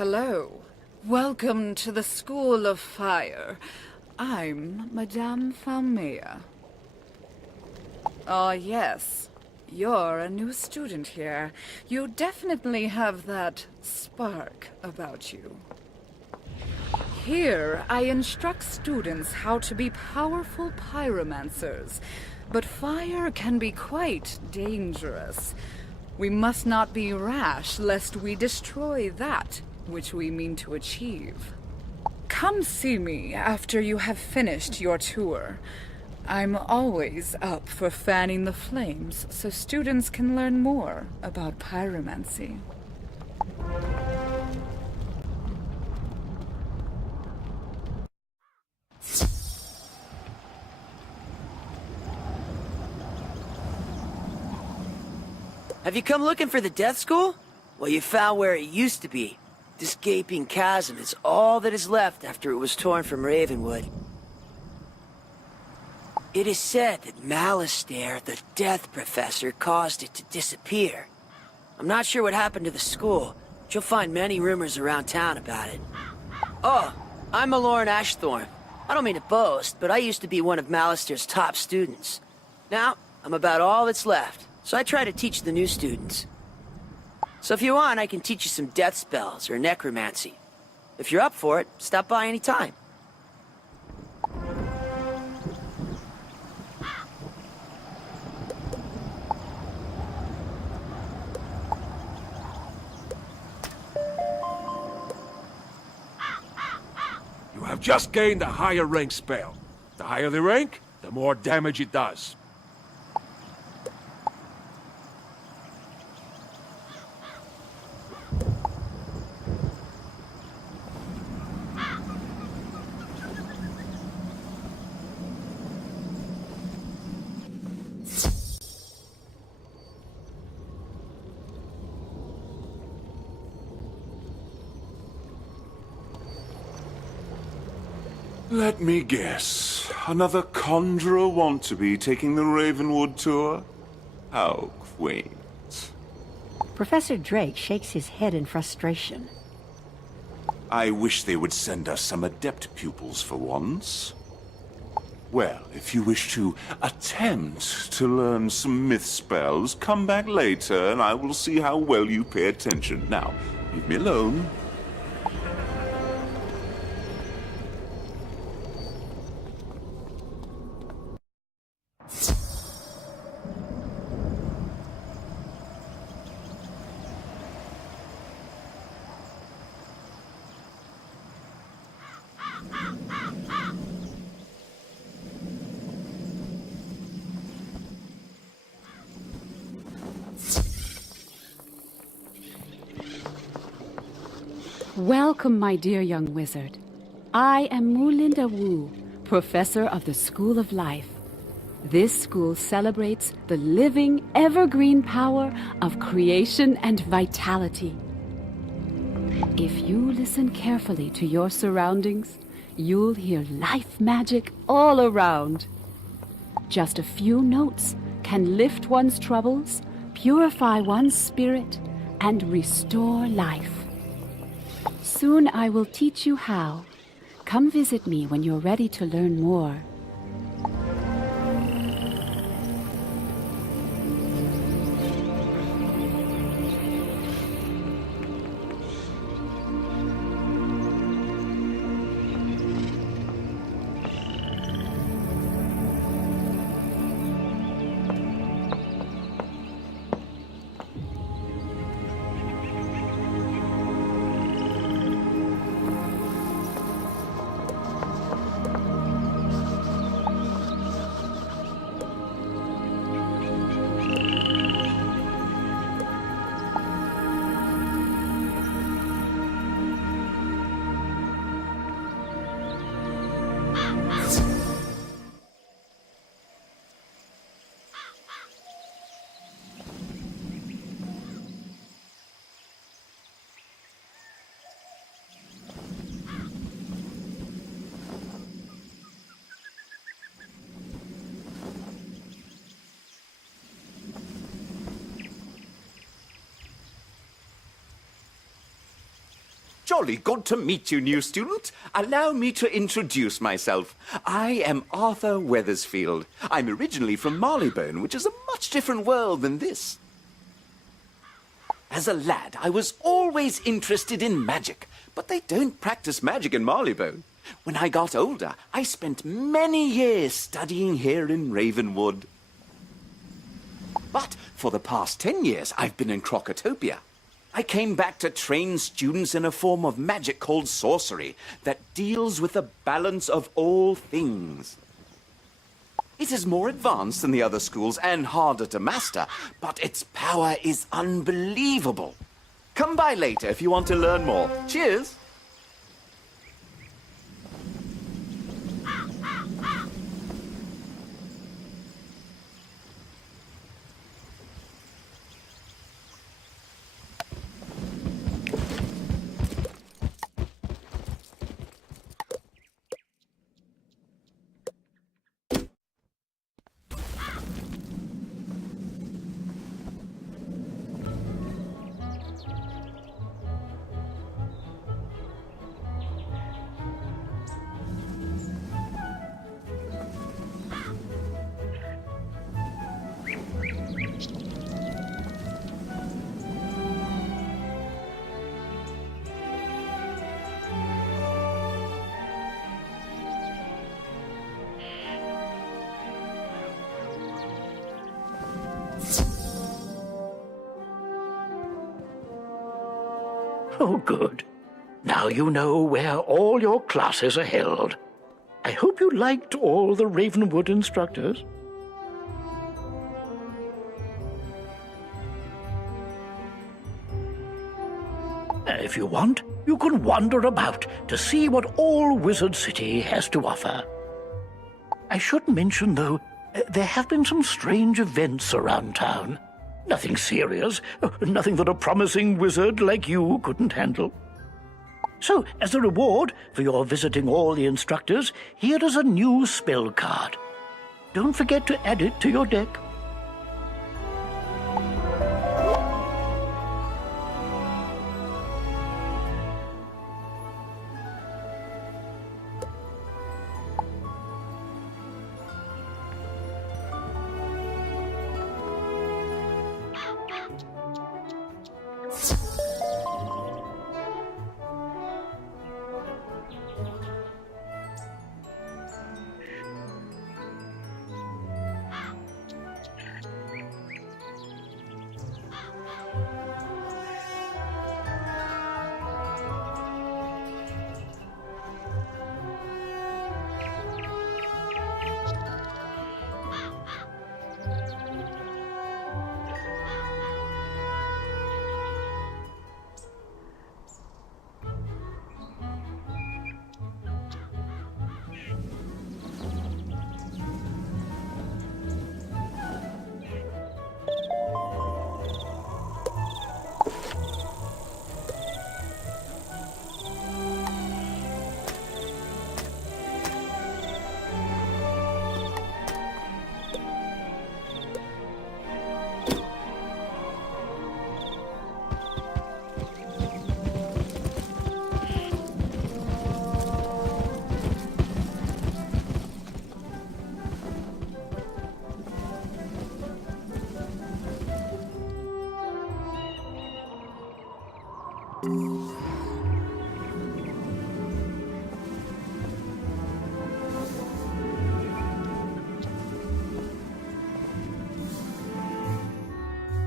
Hello. Welcome to the School of Fire. I'm Madame Falmea. Oh, yes. You're a new student here. You definitely have that spark about you. Here, I instruct students how to be powerful pyromancers, but fire can be quite dangerous. We must not be rash, lest we destroy that which we mean to achieve. Come see me after you have finished your tour. I'm always up for fanning the flames so students can learn more about pyromancy. Have you come looking for the Death School? Well, you found where it used to be. This gaping chasm is all that is left after it was torn from Ravenwood. It is said that Malistaire, the Death Professor, caused it to disappear. I'm not sure what happened to the school, but you'll find many rumors around town about it. Oh, I'm Malorn Ashthorn. I don't mean to boast, but I used to be one of Malistaire's top students. Now, I'm about all that's left, so I try to teach the new students. So if you want, I can teach you some death spells or necromancy. If you're up for it, stop by any time. You have just gained a higher rank spell. The higher the rank, the more damage it does. Let me guess. Another conjurer want-to-be taking the Ravenwood tour? How quaint. Professor Drake shakes his head in frustration. I wish they would send us some adept pupils for once. Well, if you wish to attempt to learn some myth spells, come back later and I will see how well you pay attention. Now, leave me alone. Welcome, my dear young wizard. I am Mulinda Wu, professor of the School of Life. This school celebrates the living, evergreen power of creation and vitality. If you listen carefully to your surroundings, you'll hear life magic all around. Just a few notes can lift one's troubles, purify one's spirit, and restore life. Soon I will teach you how. Come visit me when you're ready to learn more. jolly good to meet you, new student. Allow me to introduce myself. I am Arthur Weathersfield. I'm originally from Marleybone, which is a much different world than this. As a lad, I was always interested in magic, but they don't practice magic in Marleybone. When I got older, I spent many years studying here in Ravenwood. But for the past 10 years, I've been in Crocotopia. I came back to train students in a form of magic called sorcery that deals with the balance of all things. It is more advanced than the other schools and harder to master, but its power is unbelievable. Come by later if you want to learn more. Cheers! Oh, good. Now you know where all your classes are held. I hope you liked all the Ravenwood instructors. If you want, you can wander about to see what all Wizard City has to offer. I should mention, though, there have been some strange events around town. Nothing serious, nothing that a promising wizard like you couldn't handle. So, as a reward for your visiting all the instructors, here is a new spell card. Don't forget to add it to your deck.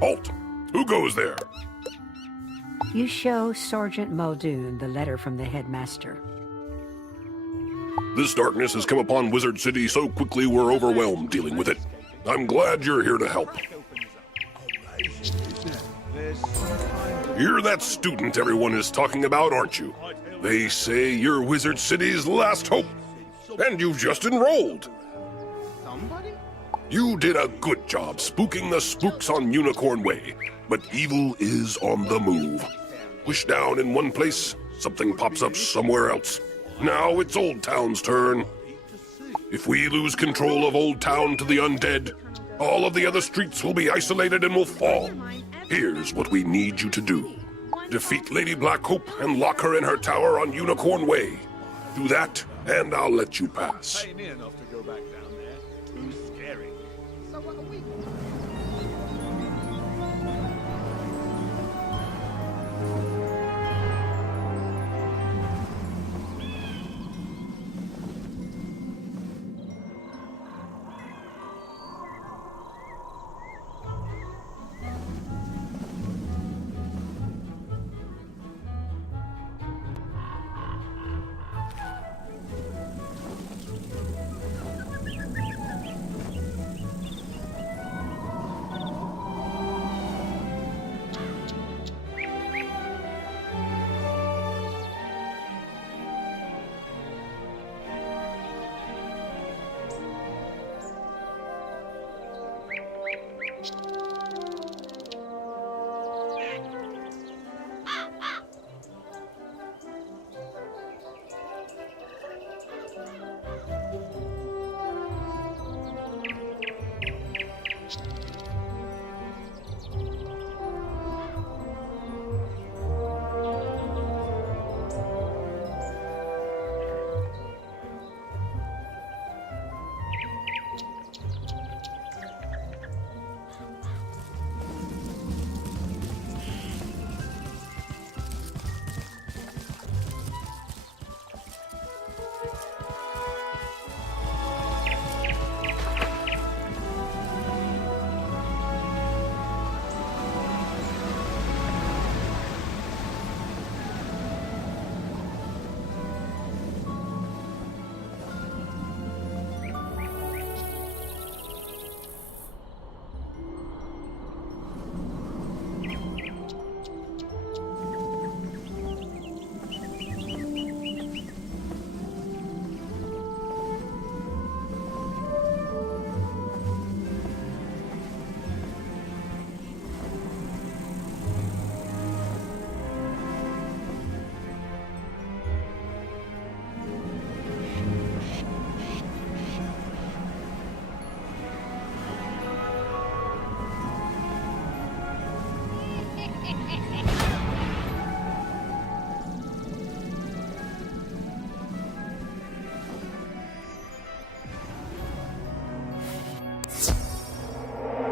Halt! Who goes there? You show Sergeant Muldoon the letter from the headmaster. This darkness has come upon Wizard City so quickly we're overwhelmed dealing with it. I'm glad you're here to help. You're that student everyone is talking about, aren't you? They say you're Wizard City's last hope, and you've just enrolled. You did a good job spooking the spooks on Unicorn Way, but evil is on the move. Wish down in one place, something pops up somewhere else. Now it's Old Town's turn. If we lose control of Old Town to the undead, all of the other streets will be isolated and will fall. Here's what we need you to do. Defeat Lady Blackhope and lock her in her tower on Unicorn Way. Do that, and I'll let you pass. Pay me enough to go back down there. Too scary. So what are we?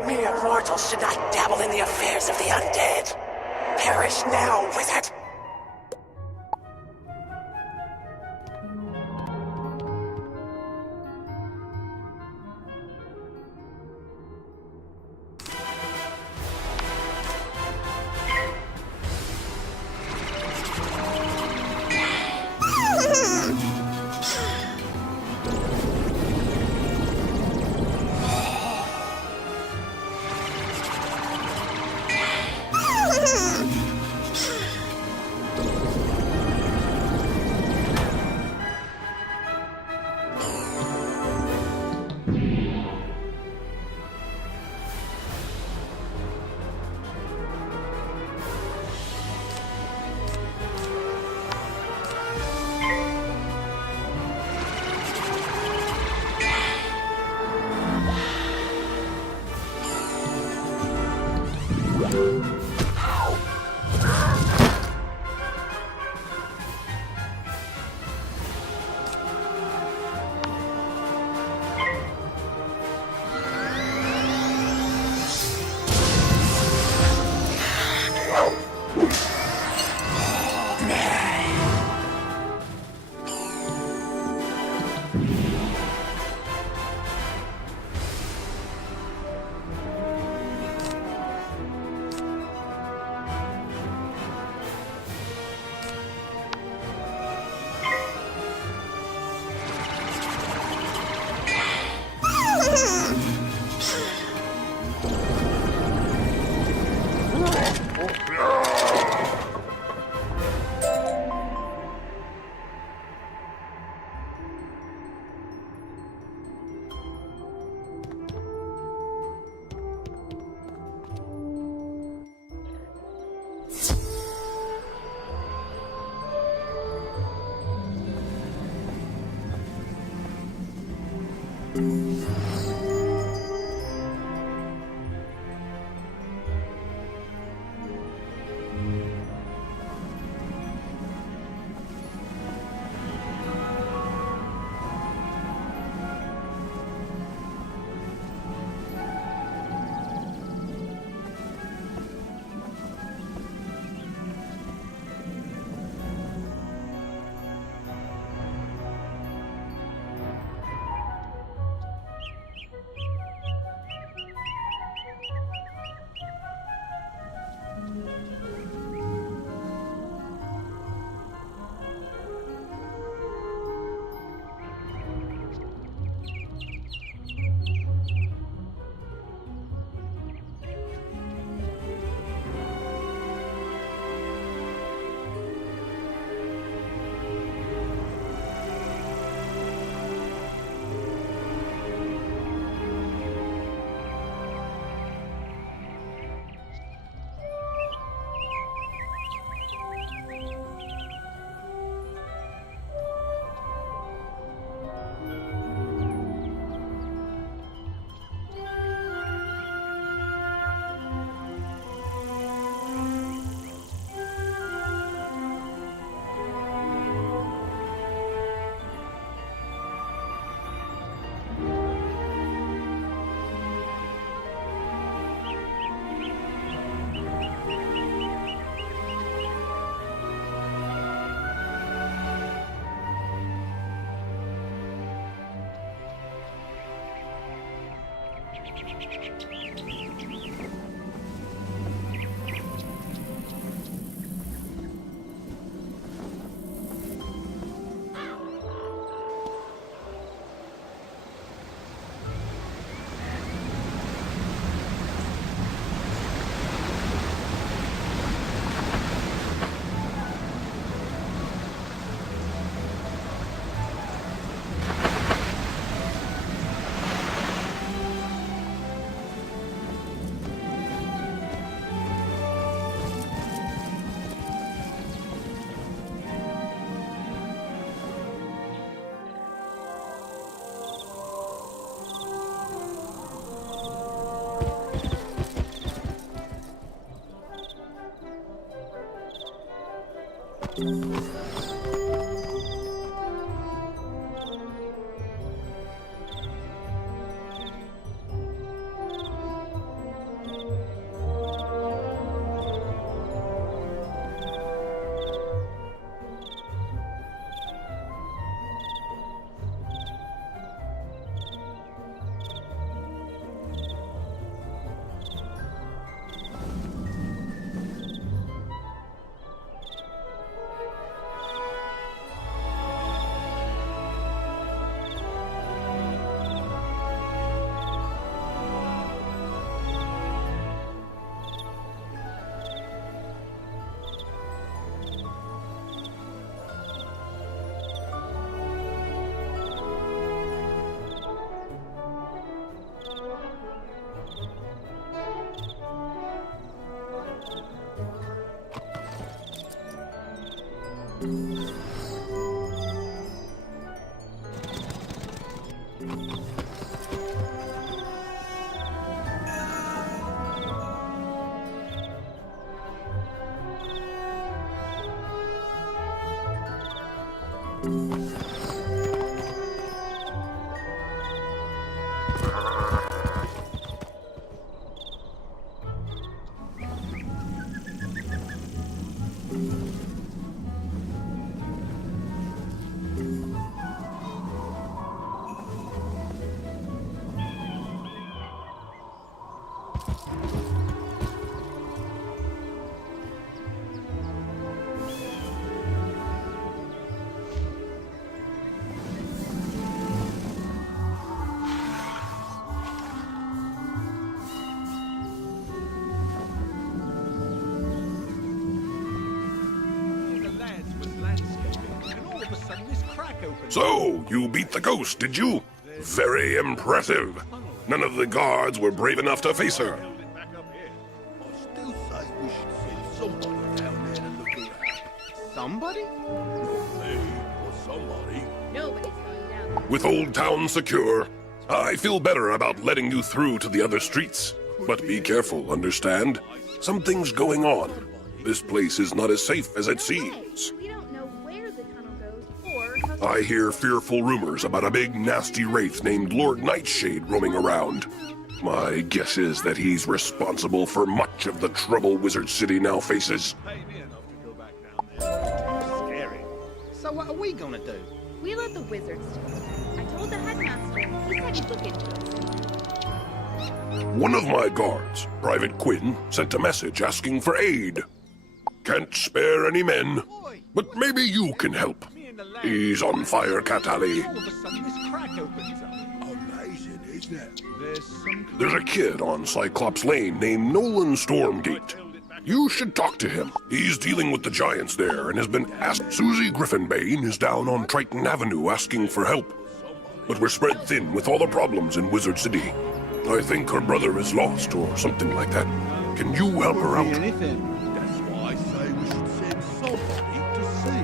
Mere mortals should not dabble in the affairs of the undead. Perish now, wizard! So, you beat the ghost, did you? Very impressive. None of the guards were brave enough to face her. Somebody? Nobody's going down. With Old Town secure, I feel better about letting you through to the other streets. But be careful, understand? Something's going on. This place is not as safe as it seems. We don't know where the tunnel goes or how... I hear fearful rumors about a big nasty wraith named Lord Nightshade roaming around. My guess is that he's responsible for much of the trouble Wizard City now faces. Scary. So what are we gonna do? We let the wizards do it. I told the headmaster. He said he'd look into it. One of my guards, Private Quinn, sent a message asking for aid. Can't spare any men, but maybe you can help. He's on Fire Cat Alley. All of a sudden this crack opens up. Amazing, isn't it? There's a kid on Cyclops Lane named Nolan Stormgate. You should talk to him. He's dealing with the giants there and has been asked. Susie Griffinbane is down on Triton Avenue asking for help. But we're spread thin with all the problems in Wizard City. I think her brother is lost or something like that. Can you help her out? Anything. That's why I say we should send somebody to see.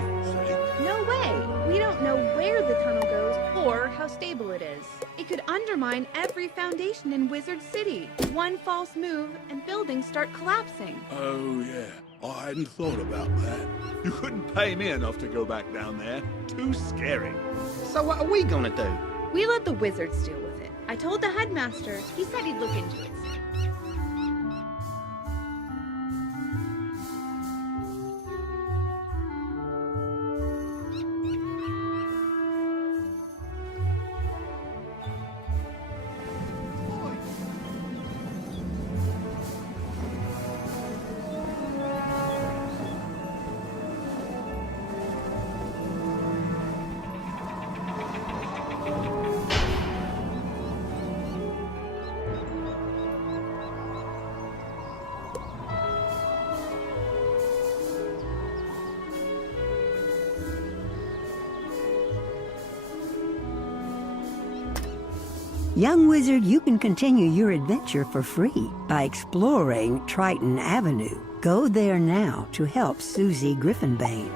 No way. We don't know where the tunnel goes or how stable it is. It could undermine every foundation in Wizard City. One false move and buildings start collapsing. Oh, yeah. I hadn't thought about that. You couldn't pay me enough to go back down there. Too scary. So what are we gonna do? We let the wizards deal with it. I told the headmaster. He said he'd look into it. Young wizard, you can continue your adventure for free by exploring Triton Avenue. Go there now to help Susie Griffinbane.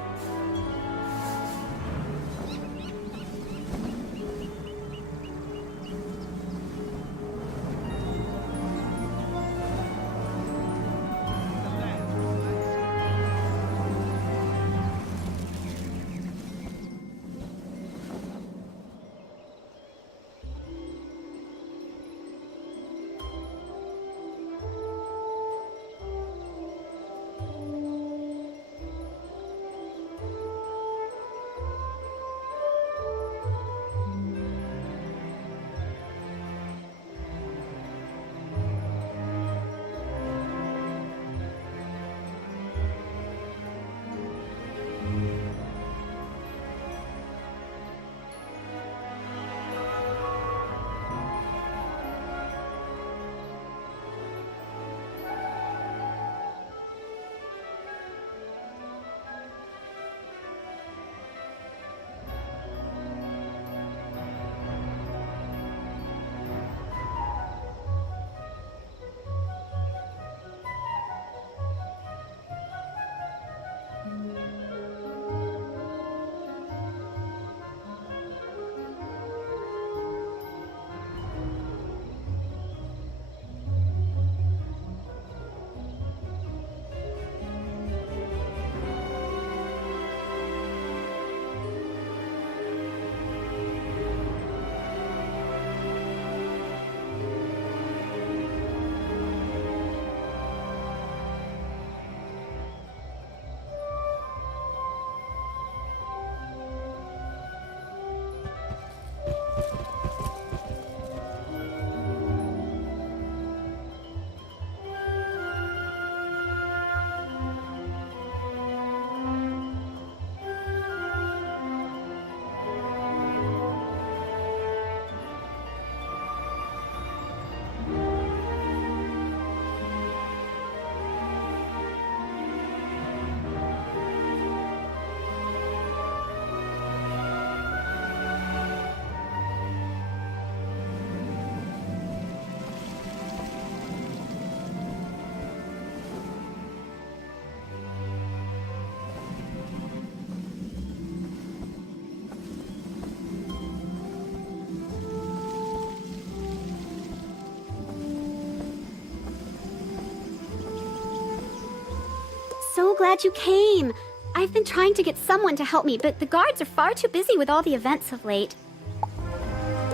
So glad you came. I've been trying to get someone to help me, but the guards are far too busy with all the events of late.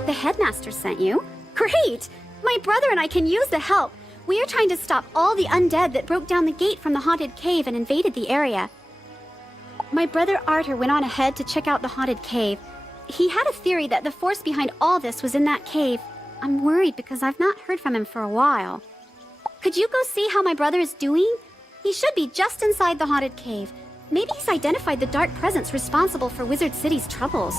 The headmaster sent you? Great! My brother and I can use the help. We are trying to stop all the undead that broke down the gate from the haunted cave and invaded the area. My brother Arthur went on ahead to check out the haunted cave. He had a theory that the force behind all this was in that cave. I'm worried because I've not heard from him for a while. Could you go see how my brother is doing? He should be just inside the haunted cave. Maybe he's identified the dark presence responsible for Wizard City's troubles.